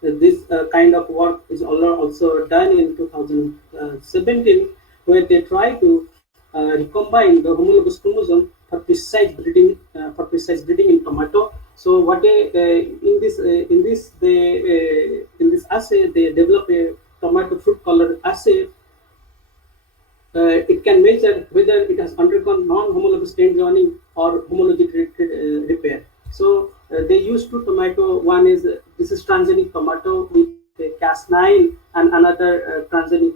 this kind of work is also done in 2017, where they try to recombine the homologous chromosome for precise breeding in tomato. So what they in this assay they develop a tomato fruit color assay. It can measure whether it has undergone non-homologous stain joining or homology-directed repair. So they use two tomato. One is this is transgenic tomato with Cas9, and another transgenic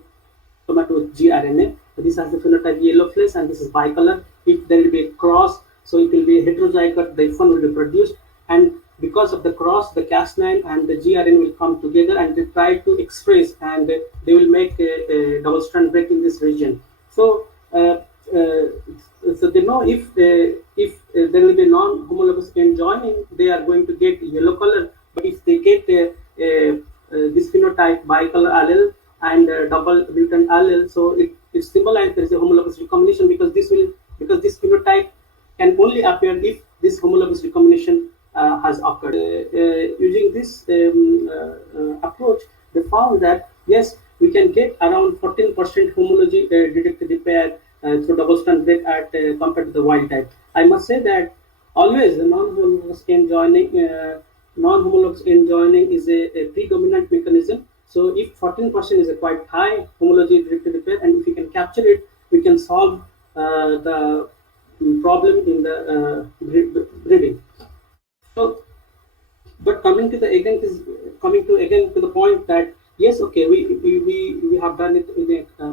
tomato with gRNA. So this has the phenotype yellow flesh, and this is bicolor. If there will be a cross, so it will be a heterozygote, the F1 will be produced, and because of the cross, the Cas9 and the gRNA will come together and they try to express, and they will make a double strand break in this region. So so they know if there will be non-homologous end joining, they are going to get yellow color. But if they get this phenotype bicolor allele and double mutant allele, so it symbolizes there is a homologous recombination, because this phenotype can only appear if this homologous recombination has occurred. Using this approach, they found that yes, we can get around 14% homology detected repair through double strand break at compared to the wild type. I must say that always the non-homologous end joining is a predominant mechanism. So if 14% is a quite high homology detected repair, and if we can capture it, we can solve the problem in the breeding. So, but coming to again to the point that yes, okay, we have done it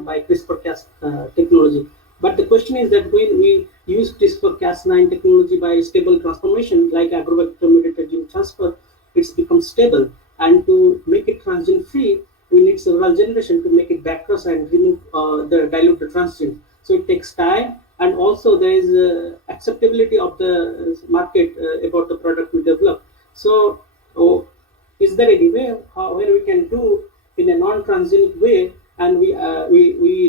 by CRISPR-Cas technology. But the question is that when we use CRISPR-Cas9 technology by stable transformation like agrobacterium mediated gene transfer, it's become stable. And to make it transgene free, we need several generations to make it backcross and remove dilute the transgene. So it takes time, and also there is acceptability of the market about the product we develop. So, is there any way where we can do in a non-transgenic way, and we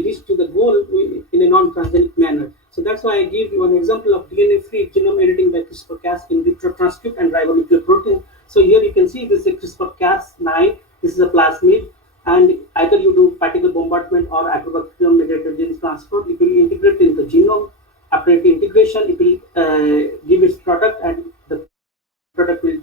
reach to the goal in a non-transgenic manner? So that's why I give you an example of DNA-free genome editing by CRISPR-Cas in vitro transcript and ribonucleoprotein. So here you can see this is a CRISPR-Cas9. This is a plasmid, and either you do particle bombardment or agrobacterium mediated gene transfer. It will integrate in the genome. After integration, it will give its product, and the product will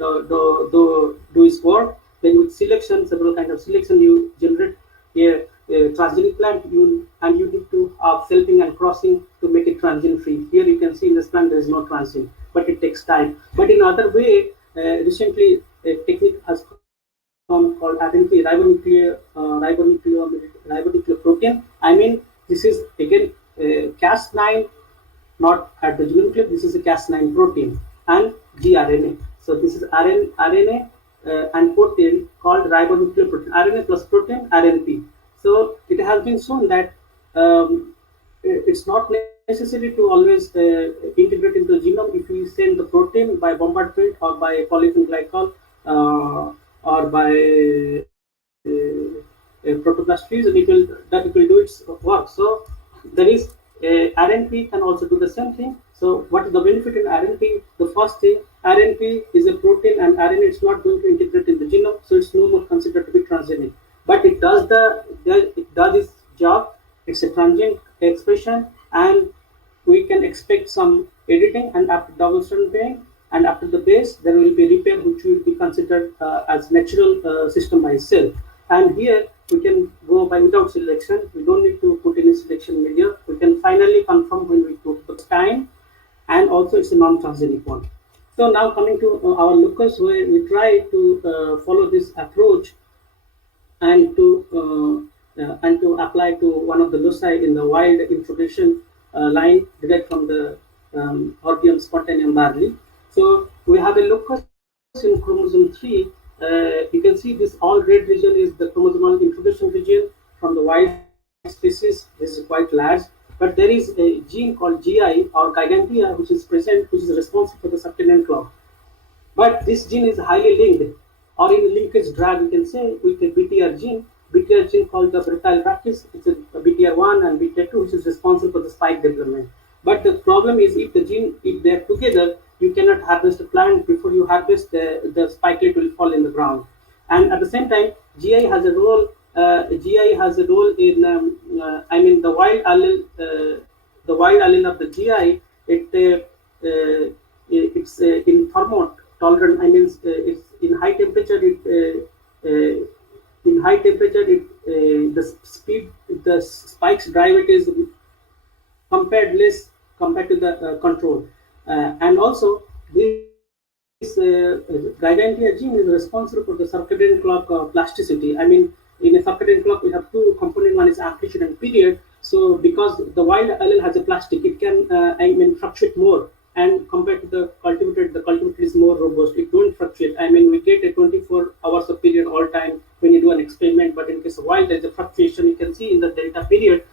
do its work. Then with selection, several kind of selection, you generate a transgenic plant, and you need to have selfing and crossing to make it transgene free. Here you can see in this plant there is no transgene, but it takes time. But in other way, recently a technique has come called RNP, ribonucleoprotein. I mean, this is again Cas9, not at the genome clip. This is a Cas9 protein and gRNA. So this is RNA and protein called ribonucleoprotein. RNA plus protein, RNP. So it has been shown that it's not necessary to always integrate into the genome. If we send the protein by bombardment or by polyethylene glycol or by protoplast fusion, it will do its work. So there is RNP can also do the same thing. So what is the benefit in RNP? The first thing, RNP is a protein, and RNA is not going to integrate in the genome, so it's no more considered to be transgenic. But it does its job. It's a transient expression, and we can expect some editing, and after double strand pairing and after the base there will be repair, which will be considered as natural system by itself. And here we can go by without selection. We don't need to put any selection media. We can finally confirm when we put the time, and also it's a non-transgenic one. So now coming to our locus, where we try to follow this approach and to apply to one of the loci in the wild infiltration line direct from the Hordeum spontaneum barley. So we have a locus in chromosome 3. You can see this all red region is the chromosomal infiltration region from the wild species. This is quite large, but there is a gene called GI or gigantea which is present, which is responsible for the subcutaneous clock. But this gene is highly linked, or in linkage drag, we can say, with a BTR gene called the brittle brachis. It's a BTR1 and BTR2, which is responsible for the spike development. But the problem is, if they're together, you cannot harvest a plant. Before you harvest, the spikelet will fall in the ground. And at the same time, GI has a role. GI has a role in, the wild allele. The wild allele of the GI, it's in thermo tolerant. It's in high temperature. In high temperature, the spikes drive it is compared to the control, and also this gigantea gene is responsible for the circadian clock plasticity. In a circadian clock, we have two components. One is amplitude and period. So because the wild allele has a plastic, it can fluctuate more. And compared to the cultivated is more robust. It don't fluctuate. We get a 24 hours of period all time when you do an experiment. But in case of wild, there's a fluctuation. You can see in the delta period.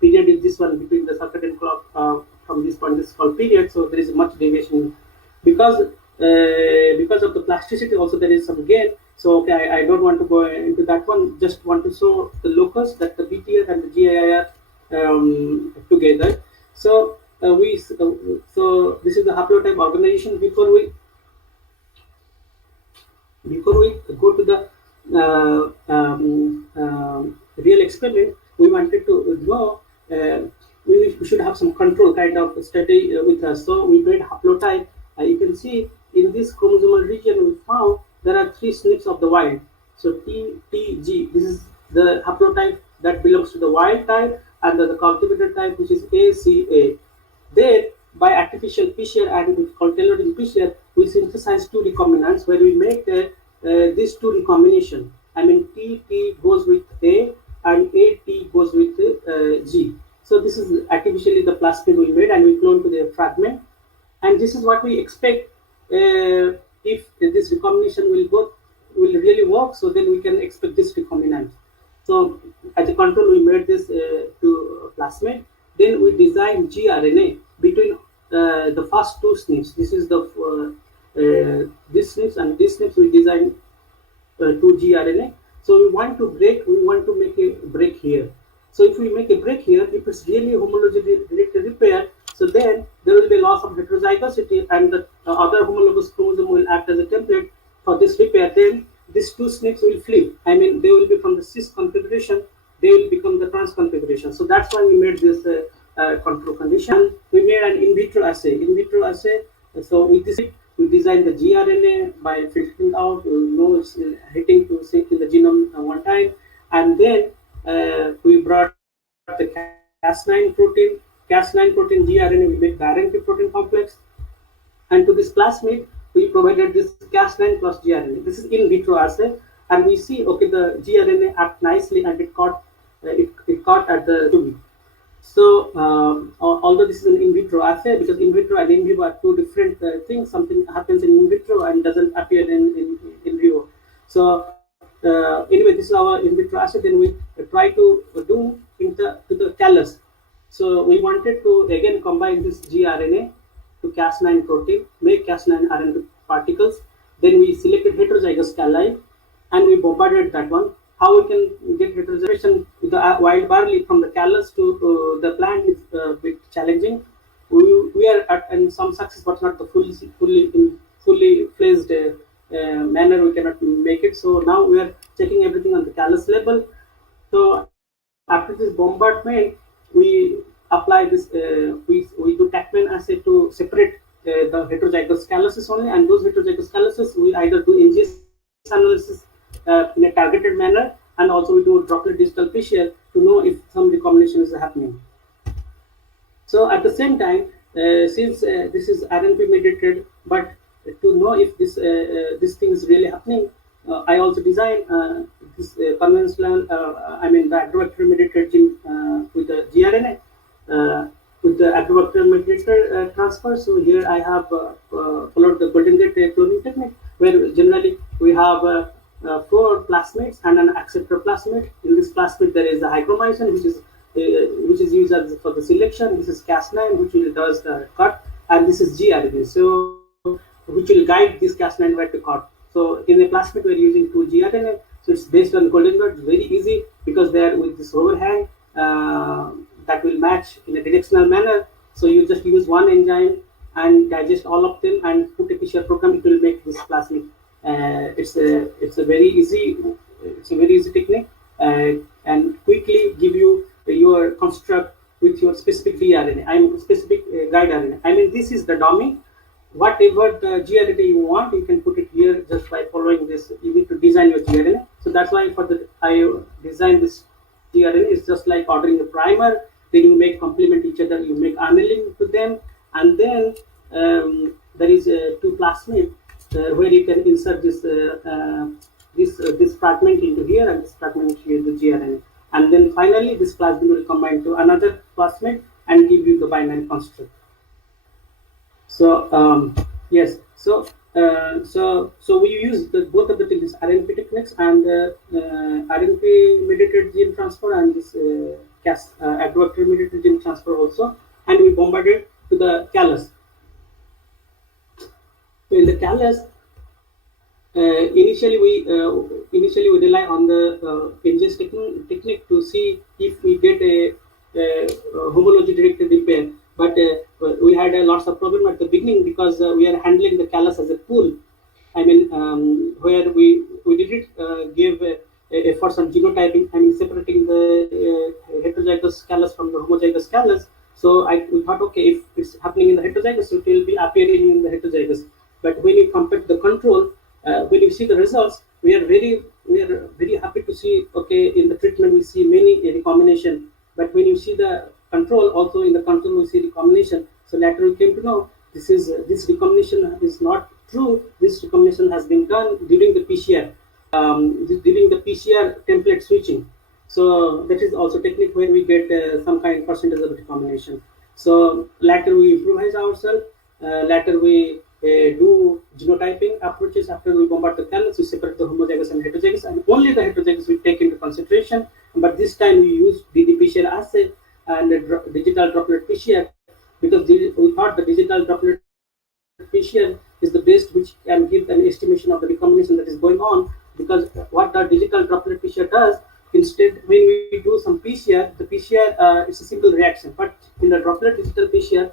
Period is this one between the circadian clock from this point. This is called period. So there is much deviation because of the plasticity. Also, there is some gain. So okay, I don't want to go into that one. Just want to show the locus that the BTR and the GII are together. So so this is the haplotype organization. Before we go to the real experiment, we wanted to know we should have some control kind of study with us. So we made haplotype. You can see in this chromosomal region we found there are 3 SNPs of the wild. So TTG, this is the haplotype that belongs to the wild type, and the cultivated type, which is ACA. Then, by artificial fissure and with called tailoring fissure, we synthesize 2 recombinants where we make these 2 recombination. TT goes with A and AT goes with G. So this is artificially the plasmid we made, and we clone to the fragment. And this is what we expect if this recombination will really work. So then we can expect this recombinant. So as a control, we made this to plasmid. Then we designed gRNA between the first 2 SNPs. This is the this SNPs and this SNPs. We designed 2 gRNA. So we want to make a break here. So if we make a break here, if it's really homology directed repair, so then there will be loss of heterozygosity, and the other homologous chromosome will act as a template for this repair. Then these 2 SNPs will flip. They will be from the cis configuration, they will become the trans configuration. So that's why we made this control condition. We made an in vitro assay. So with this, we designed the gRNA by filtering out, it's hitting to sync in the genome one time, and then we brought the Cas9 protein. Cas9 protein gRNA, we made the RNP protein complex, and to this plasmid we provided this Cas9 plus gRNA. This is in vitro assay, and we see okay the gRNA act nicely, and it caught at the 2 week. So although this is an in vitro assay, because in vitro and in vivo are 2 different things. Something happens in vitro and doesn't appear in vivo. So anyway, this is our in vitro assay. Then we try to do to the callus. So we wanted to again combine this gRNA to Cas9 protein, make Cas9 RNA particles. Then we selected heterozygous calli and we bombarded that one. How we can get heterozygous with the wild barley from the callus to the plant is a bit challenging. We are at in some success, but not the fully fledged manner. We cannot make it. So now we are checking everything on the callus level. So after this bombardment, we apply this. We do Tachman assay to separate the heterozygous calluses only, and those heterozygous calluses we either do NGS analysis in a targeted manner, and also we do droplet digital PCR to know if some recombination is happening. So at the same time, since this is RNP mediated, but to know if this thing is really happening, I also design this conventional, I mean the agrobacterium mediated gene with the gRNA, with the agrobacterium mediated transfer. So here I have followed the golden gate cloning technique, where generally we have 4 plasmids and an acceptor plasmid. In this plasmid there is a hygromycin, which is used for the selection. This is Cas9, which will does the cut, and this is gRNA, so which will guide this Cas9 where to cut. So in the plasmid we are using 2 gRNA, so it's based on golden rod. It's very easy because they are with this overhang that will match in a directional manner. So you just use one enzyme and digest all of them and put a PCR program. It will make this plasmid. It's a very easy technique and quickly give you your construct with your specific dRNA. I mean specific guide RNA. I mean this is the dummy. Whatever the gRNA you want, you can put it here just by following this. You need to design your gRNA. So that's why I designed this gRNA. It's just like ordering a primer. Then you make complement each other. You make annealing to them, and then there is 2 plasmid where you can insert this fragment into here and this fragment into the gRNA. And then finally, this plasmid will combine to another plasmid and give you the binary construct. So yes, so we use both of the techniques, RNP techniques and RNP mediated gene transfer and this agrobacterium mediated gene transfer also, and we bombarded to the callus. So in the callus, initially we rely on the NGS technique to see if we get a homology directed repair, but we had lots of problem at the beginning because we are handling the callus as a pool. I mean where we didn't give efforts on genotyping. I mean separating the heterozygous callus from the homozygous callus. So we thought, okay, if it's happening in the heterozygous, it will be appearing in the heterozygous. But when you compare the control, when you see the results, we are very happy to see. Okay, in the treatment we see many recombination, but when you see the control, also in the control we see recombination. So later we came to know this recombination is not true. This recombination has been done during the PCR, during the PCR template switching. So that is also technique where we get some kind of percentage of recombination. So later we improvise ourselves. Later we do genotyping approaches. After we bombard the callus, we separate the homozygous and heterozygous, and only the heterozygous we take into consideration. But this time we use ddPCR assay and digital droplet PCR because we thought the digital droplet PCR is the best, which can give an estimation of the recombination that is going on. Because what the digital droplet PCR does, instead when we do some PCR, the PCR is a simple reaction, but in the droplet digital PCR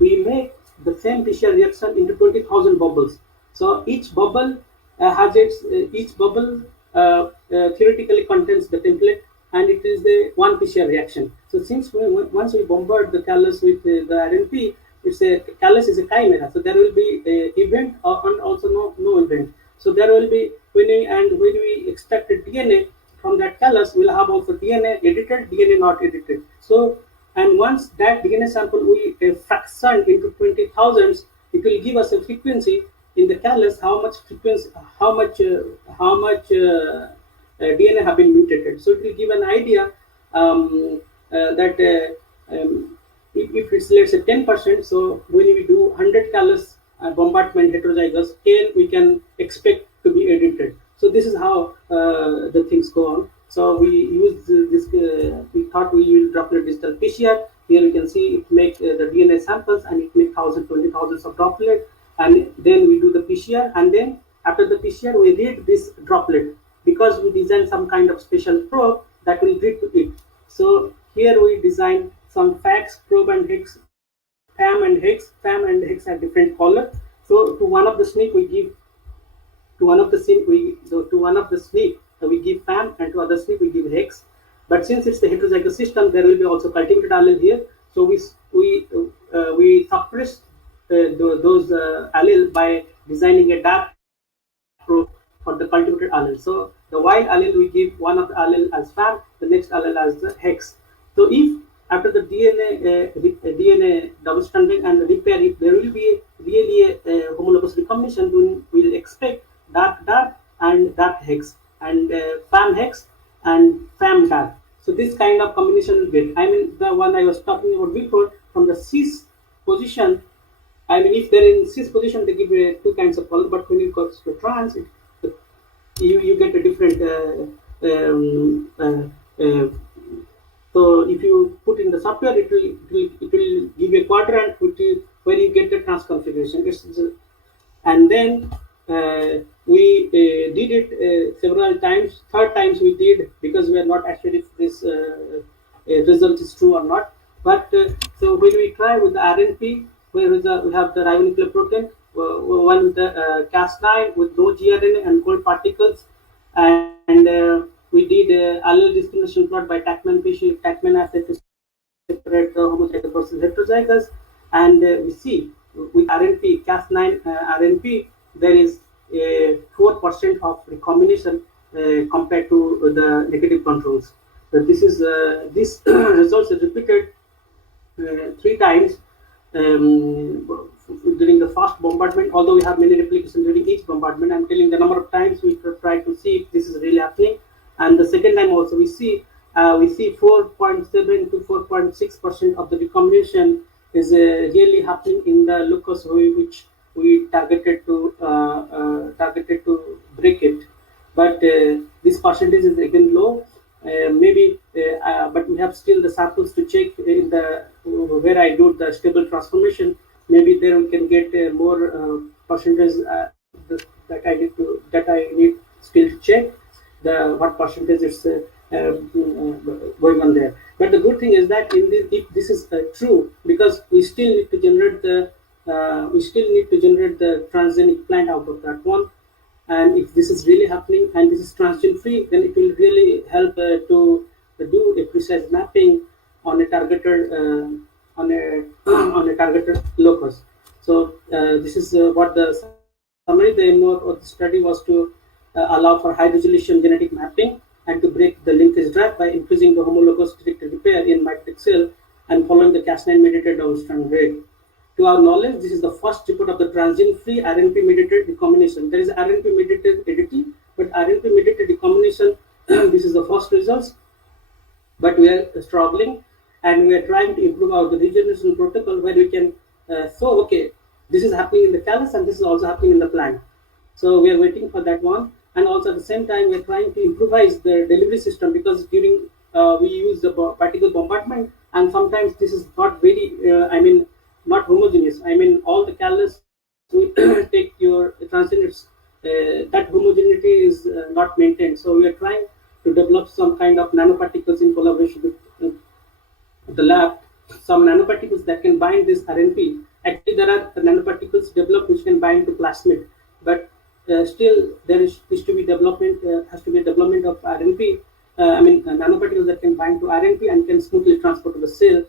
we make the same PCR reaction into 20,000 bubbles. So each bubble has each bubble theoretically contains the template, and it is the one PCR reaction. So since once we bombard the callus with the RNP, callus is a chimera. So there will be a event and also no event. So there will be when we extract DNA from that callus, we'll have also DNA edited, DNA not edited. So and once that DNA sample we fraction into 20,000s, it will give us a frequency in the callus how much DNA have been mutated. So it will give an idea that if it's let's say 10%, so when we do 100 callus bombardment heterozygous, 10 we can expect to be edited. So this is how the things go on. So we use this. We thought we will droplet digital PCR. Here you can see it make the DNA samples and it make 1,000, 20,000 of droplet, and then we do the PCR, and then after the PCR we read this droplet because we design some kind of special probe that will read to it. So here we design some fax probe and hex, FAM and hex. FAM and hex are different color. So to one of the SNP we give to one of the SNP we give FAM, and to other SNP we give hex. But since it's the heterozygous system, there will be also cultivated allele here. So we suppress those allele by designing a dark probe for the cultivated allele. So the wild allele we give one of the allele as FAM, the next allele as the hex. So if after the DNA double stranding and repair, if there will be really a homologous recombination, then we will expect dark and dark hex, and FAM hex and FAM dark. So this kind of combination will get. I mean, the one I was talking about before, from the cis position. I mean, if they're in cis position, they give two kinds of color, but when you go to trans, you get a different. So if you put in the software, it will give you a quadrant where you get the trans configuration. And then we did it several times. Third times we did, because we are not actually if this result is true or not. But so when we try with the RNP, where we have the ribonucleoprotein, one with the Cas9 with no gRNA and cold particles, and we did allele discrimination plot by Tachman assay to separate the homozygous versus heterozygous, and we see with RNP Cas9 RNP there is a 4% of recombination compared to the negative controls. So this is this results is repeated 3 times during the first bombardment. Although we have many replications during each bombardment, I'm telling the number of times we try to see if this is really happening. And the second time also we see 4.7 to 4.6% of the recombination is really happening in the locus which we targeted to break it. But this percentage is again low. But we have still the samples to check in the where I do the stable transformation. Maybe there we can get more percentage that I need still to check the what percentage is going on there. But the good thing is that if this is true, because we still need to generate the transgenic plant out of that one. And if this is really happening and this is transgene free, then it will really help to do a precise mapping on a targeted on a targeted locus. So this is what the summary. The aim of the study was to allow for high resolution genetic mapping and to break the linkage drive by increasing the homologous directed repair in mitotic cell and following the Cas9 mediated double-strand rate. To our knowledge, this is the first report of the transgene-free RNP-mediated recombination. There is RNP-mediated editing, but RNP-mediated recombination, this is the first results. But we are struggling, and we are trying to improve our regeneration protocol where we can show, okay, this is happening in the callus and this is also happening in the plant. So we are waiting for that one. And also at the same time, we are trying to improvise the delivery system, because during we use the particle bombardment, and sometimes this is not very, not homogeneous. I mean, all the callus we take your transgenics, that homogeneity is not maintained. So we are trying to develop some kind of nanoparticles in collaboration with the lab, some nanoparticles that can bind this RNP. Actually, there are nanoparticles developed which can bind to plasmid, but still there is to be development. Has to be a development of RNP. Nanoparticles that can bind to RNP and can smoothly transport to the cell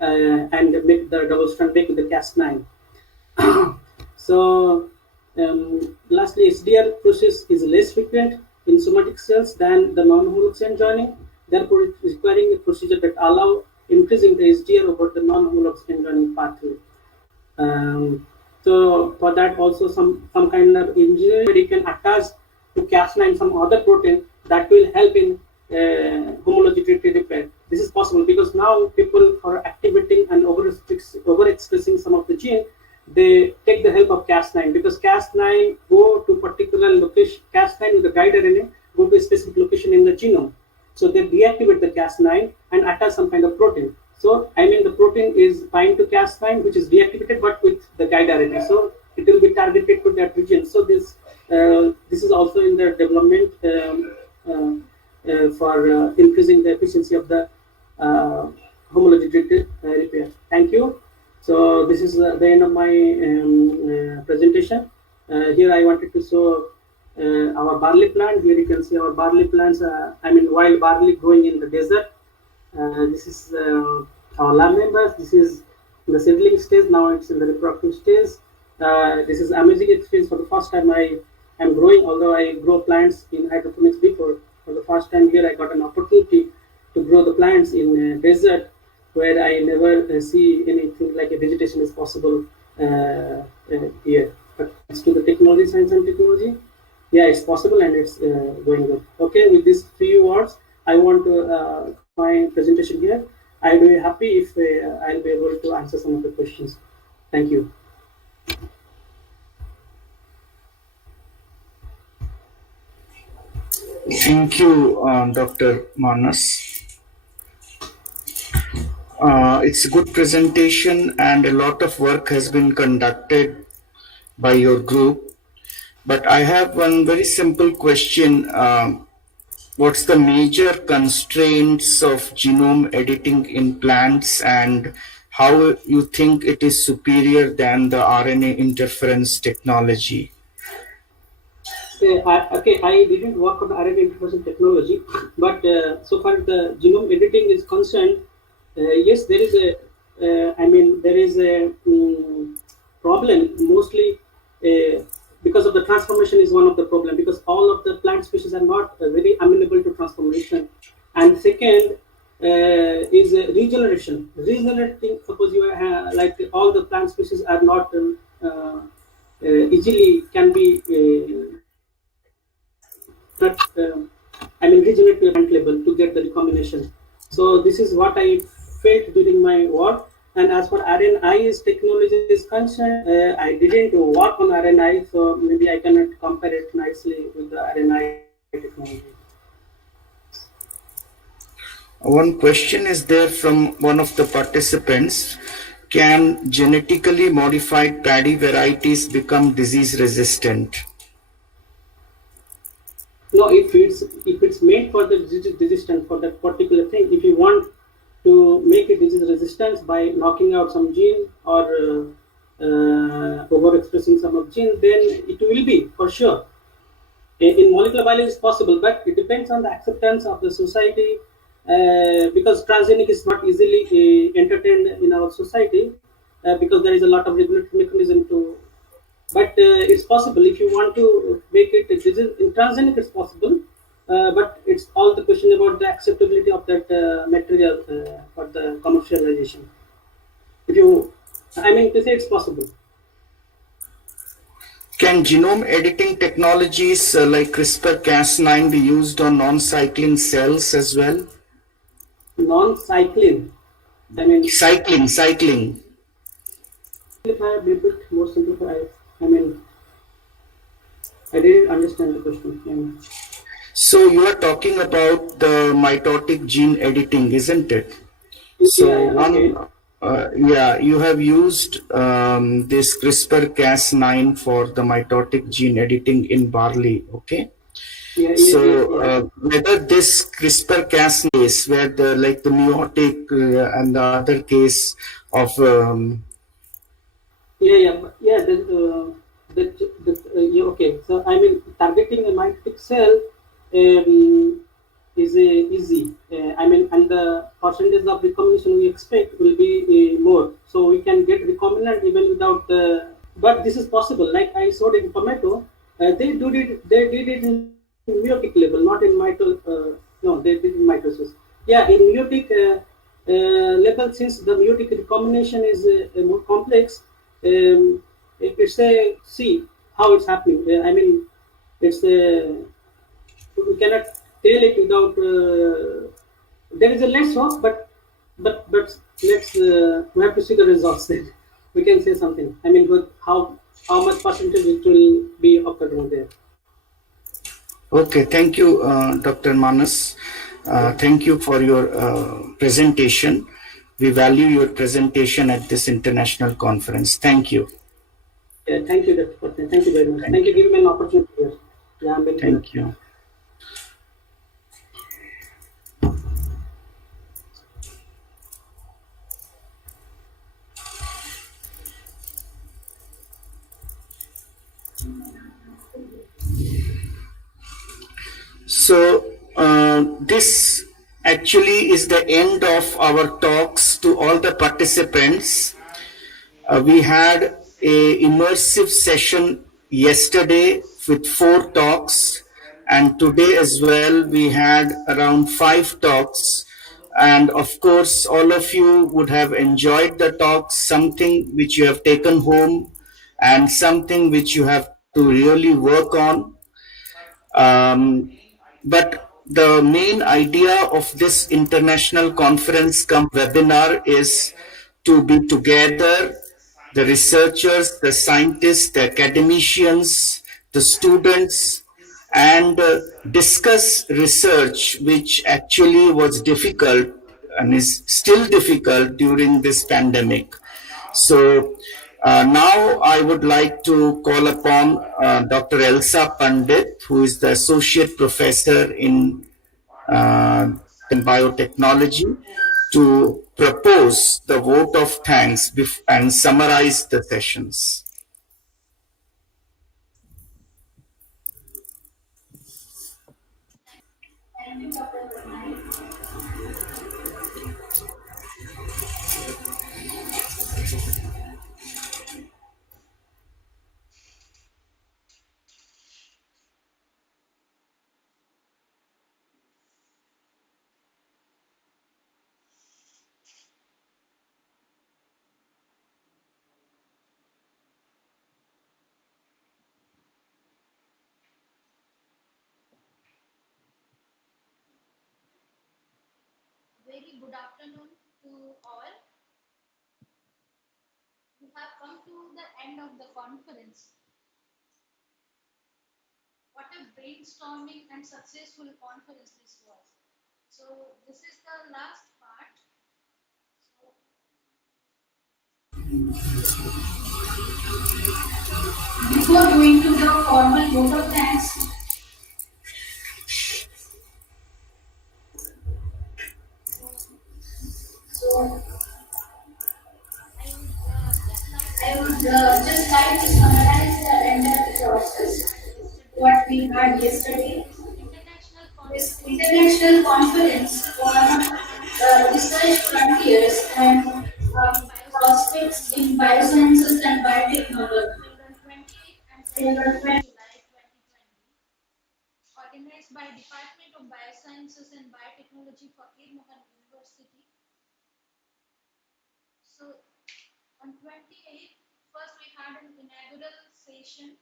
and make the double strand break with the Cas9. So, lastly, SDR process is less frequent in somatic cells than the non-homologous end joining. Therefore, it is requiring a procedure that allow increasing the SDR over the non-homologous end joining pathway. So for that also some kind of engineering where you can attach to Cas9 some other protein that will help in homology repair. This is possible because now people are activating and overexpressing some of the gene. They take the help of Cas9 because Cas9 go to particular location. Cas9 with the guide RNA go to a specific location in the genome. So they deactivate the Cas9 and attach some kind of protein. So I mean the protein is bind to Cas9, which is deactivated, but with the guide directly. So it will be targeted to that region. So this is also in the development for increasing the efficiency of the homology repair. Thank you. So this is the end of my presentation. Here I wanted to show our barley plant. Here you can see our barley plants. I mean wild barley growing in the desert. This is our lab members. This is in the seedling stage. Now it's in the reproductive stage. This is amazing experience. For the first time I am growing, although I grow plants in hydroponics before. For the first time here I got an opportunity to grow the plants in desert where I never see anything like a vegetation is possible here. But thanks to the technology, science and technology, yeah, it's possible and it's going good. Okay, with these few words, I want to my presentation here. I'll be happy if I'll be able to answer some of the questions. Thank you. Thank you, Dr. Manas. It's a good presentation and a lot of work has been conducted by your group. But I have one very simple question. What's the major constraints of genome editing in plants and how you think it is superior than the RNA interference technology? I didn't work on RNA interference technology, but so far the genome editing is concerned, yes, there is a, there is a problem mostly because of the transformation is one of the problem, because all of the plant species are not very amenable to transformation. And second is regeneration. Regenerating, suppose you have like all the plant species are not easily can be regenerate to a plant level to get the recombination. So this is what I felt during my work. And as for RNA technology is concerned, I didn't work on RNA, so maybe I cannot compare it nicely with the RNA technology. One question is there from one of the participants. Can genetically modified paddy varieties become disease resistant? No, if it's made for the disease resistant for that particular thing, if you want to make it disease resistance by knocking out some gene or overexpressing some of gene, then it will be for sure. In molecular biology, it's possible, but it depends on the acceptance of the society. Because transgenic is not easily entertained in our society because there is a lot of regulatory mechanism to. But it's possible if you want to make it in transgenic, it's possible. But it's all the question about the acceptability of that material for the commercialization. If you, to say it's possible. Can genome editing technologies like CRISPR-Cas9 be used on non-cycling cells as well? Non-cycling. Cycling. Simplify, be a bit more simplified. I didn't understand the question. So you are talking about the mitotic gene editing, isn't it? So you have used this CRISPR-Cas9 for the mitotic gene editing in barley, okay? Whether this CRISPR-Cas case, where the meiotic and the other case of okay. So targeting a mitotic cell is easy. And the percentage of recombination we expect will be more. So we can get recombinant even without the. But this is possible. Like I showed in tomato, they did it in meiotic level, not in no, they did in mitosis. Yeah, in meiotic level, since the meiotic recombination is more complex, it's a see how it's happening. It's we cannot tell it without. There is a less hope, but let's we have to see the results. Then we can say something. With how much percentage it will be occurring there. Okay, thank you, Dr. Manas. Thank you for your presentation. We value your presentation at this international conference. Thank you. Yeah, thank you, Dr. Patnaik. Thank you very much. Thank Thank you you. for giving me an opportunity here. Yeah, I'm very glad. Thank you. So, this actually is the end of our talks to all the participants. We had a immersive session yesterday with 4 talks, and today as well we had around 5 talks. And of course, all of you would have enjoyed the talks, something which you have taken home and something which you have to really work on. But the main idea of this international conference come webinar is to be together, the researchers, the scientists, the academicians, the students, and discuss research which actually was difficult and is still difficult during this pandemic. So now I would like to call upon Dr. Elsa Pandit, who is the Associate Professor in in Biotechnology, to propose the vote of thanks and summarize the sessions. Very good afternoon to all. We have come to the end of the conference. What a brainstorming and successful conference this was. So this is the last part. So before going to the formal vote of thanks, so I would just like to summarize the entire process, what we had yesterday. This international conference on research frontiers and prospects in biosciences and biotechnology, held on 28th and 29th July 2020, organized by Department of Biosciences and Biotechnology, Fakir Mohan University. So on 28th, first we had an inaugural session.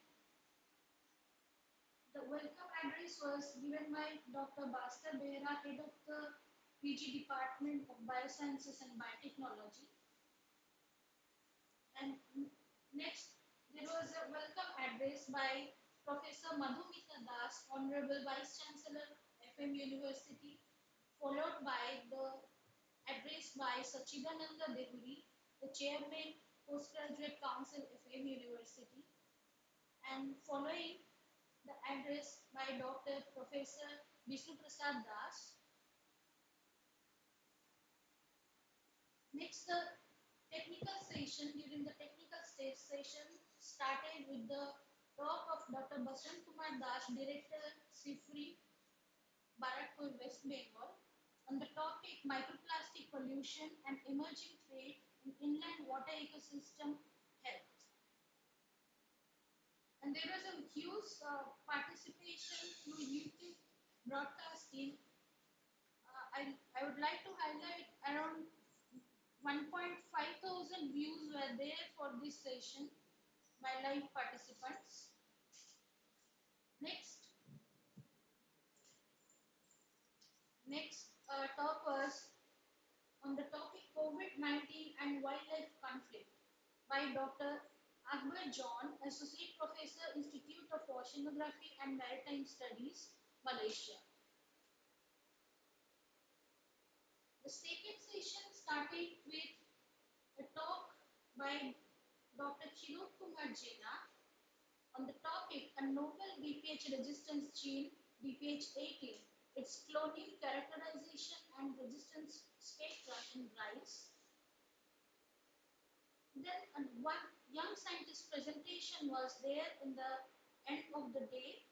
The welcome address was given by Dr. Bhaskar Behra, head of the PG Department of Biosciences and Biotechnology. And next, there was a welcome address by Professor Madhumita Das, Honorable Vice Chancellor, FM University, followed by the address by Sachidananda Dehuri, the Chairman, Postgraduate Council, FM University, and following the address by Dr. Professor Vishnu Prasad Das. Next, the technical session, during the technical stage session, started with the talk of Dr. Basant Kumar Das, Director, CIFRI, Barakpur, West Bengal, on the topic microplastic pollution and emerging threat in inland water ecosystem health. And there was a huge participation through YouTube broadcasting. I would like to highlight around 1.5 thousand views were there for this session by live participants. Next, next talk was on the topic COVID-19 and wildlife conflict by Dr. Akbar John, Associate Professor, Institute of Oceanography and Maritime Studies, Malaysia. The second session started with a talk by Dr. Chirot Kumar Jena on the topic a novel BPH resistance gene BPH18, its cloning, characterization, and resistance spectrum in rice. Then one young scientist presentation was there in the end of the day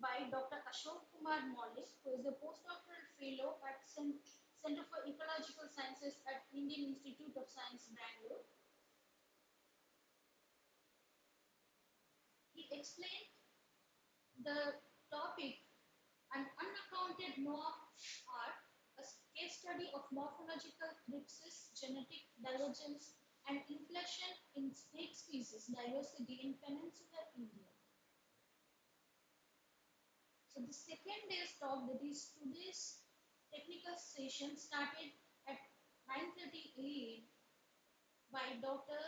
by Dr. Ashok Kumar Maulik, who is a postdoctoral fellow at Center for Ecological Sciences at Indian Institute of Science, Bangalore. He explained the topic an unaccounted noah art, a case study of morphological crypsis, genetic divergence, and inflection in snake species diversity in peninsular India. So the second day's talk, that is today's technical session, started at 9:30 a.m. by Dr.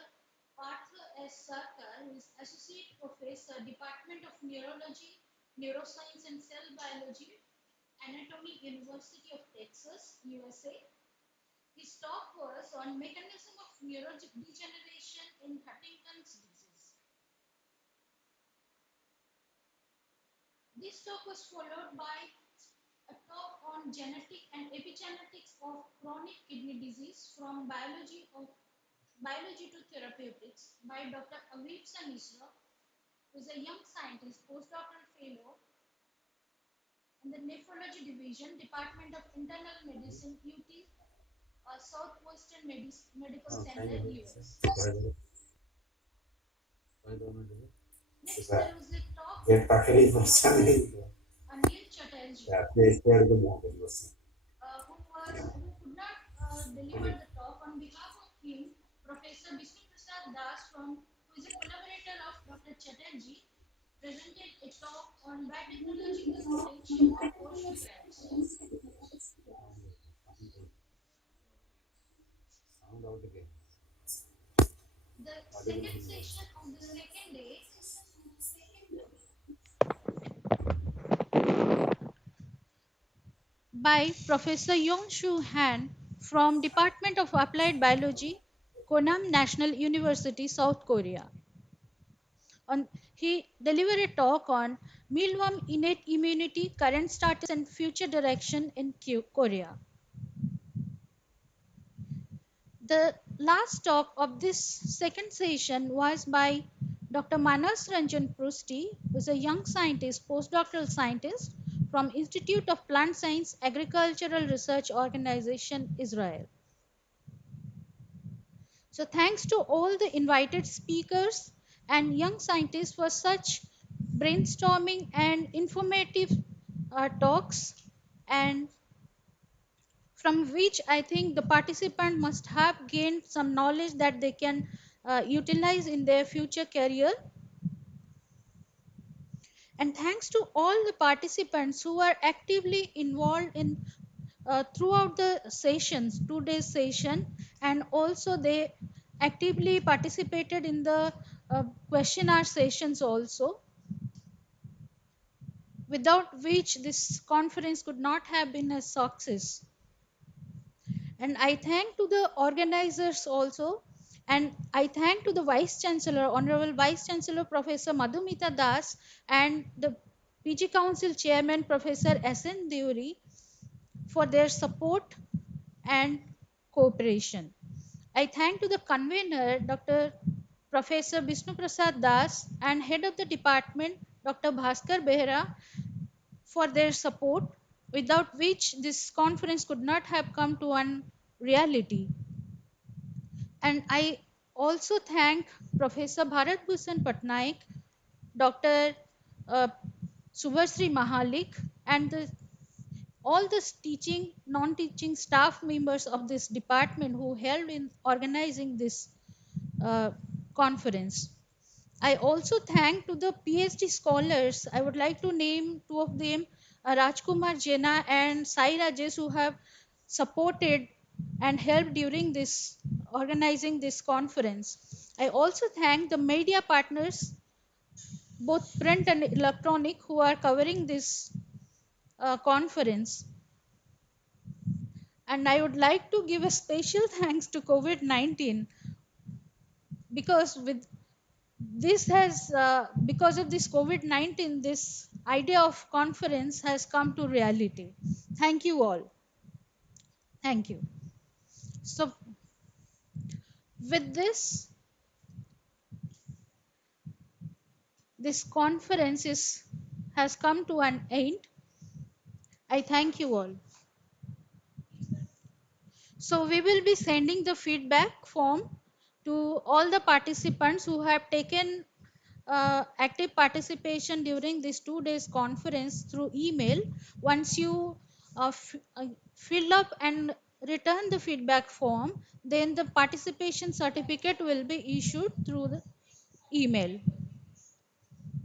Partha S. Sarkar, who is Associate Professor, Department of Neurology, Neuroscience and Cell Biology, Anatomy, University of Texas, USA. His talk was on mechanism of neurodegeneration in Huntington's disease. This talk was followed by a talk on genetic and epigenetics of chronic kidney disease from biology to therapeutics by Dr. Avipsa Misra, who is a young scientist, postdoctoral fellow in the nephrology division, Department of Internal Medicine, UT, Southwestern Medical Center, US. Next, there was a talk by Dr. Anil Chatterjee, who could not deliver the talk. On behalf of him, Professor Vishnu Prasad Das, who is a collaborator of Dr. Chatterjee, presented a talk on biotechnological potential of ocean fats. The second session of the second day by Professor Yong-Shu Han from Department of Applied Biology, Konam National University, South Korea. He delivered a talk on mealworm innate immunity, current status and future direction in Korea. The last talk of this second session was by Dr. Manas Ranjan Prusti, who is a young scientist, postdoctoral scientist from Institute of Plant Science Agricultural Research Organization, Israel. So thanks to all the invited speakers and young scientists for such brainstorming and informative talks, and from which I think the participant must have gained some knowledge that they can utilize in their future career. And thanks to all the participants who are actively involved in throughout the sessions, 2 days session, and also they actively participated in the questionnaire sessions also, without which this conference could not have been a success. And I thank to the organizers also, and I thank to the Vice Chancellor, Honorable Vice Chancellor Professor Madhumita Das, and the PG Council Chairman Professor S.N. Deuri for their support and cooperation. I thank to the convener, Dr. Professor Vishnu Prasad Das, and head of the department, Dr. Bhaskar Behra, for their support, without which this conference could not have come to one reality. And I also thank Professor Bharat Bhushan Patnaik, Dr. Uh, Subhasri Mahalik, and all the teaching, non-teaching staff members of this department who helped in organizing this uh, conference. I also thank to the PhD scholars. I would like to name two of them, Rajkumar Jena and Sai Rajesh, who have supported and helped during this organizing this conference. I also thank the media partners, both print and electronic, who are covering this conference. And I would like to give a special thanks to COVID 19, because with this has because of this COVID 19, this idea of conference has come to reality. Thank you all. Thank you. So, with this conference has come to an end. I thank you all. So we will be sending the feedback form to all the participants who have taken active participation during this 2 days conference through email. Once you fill up and return the feedback form, then the participation certificate will be issued through the email.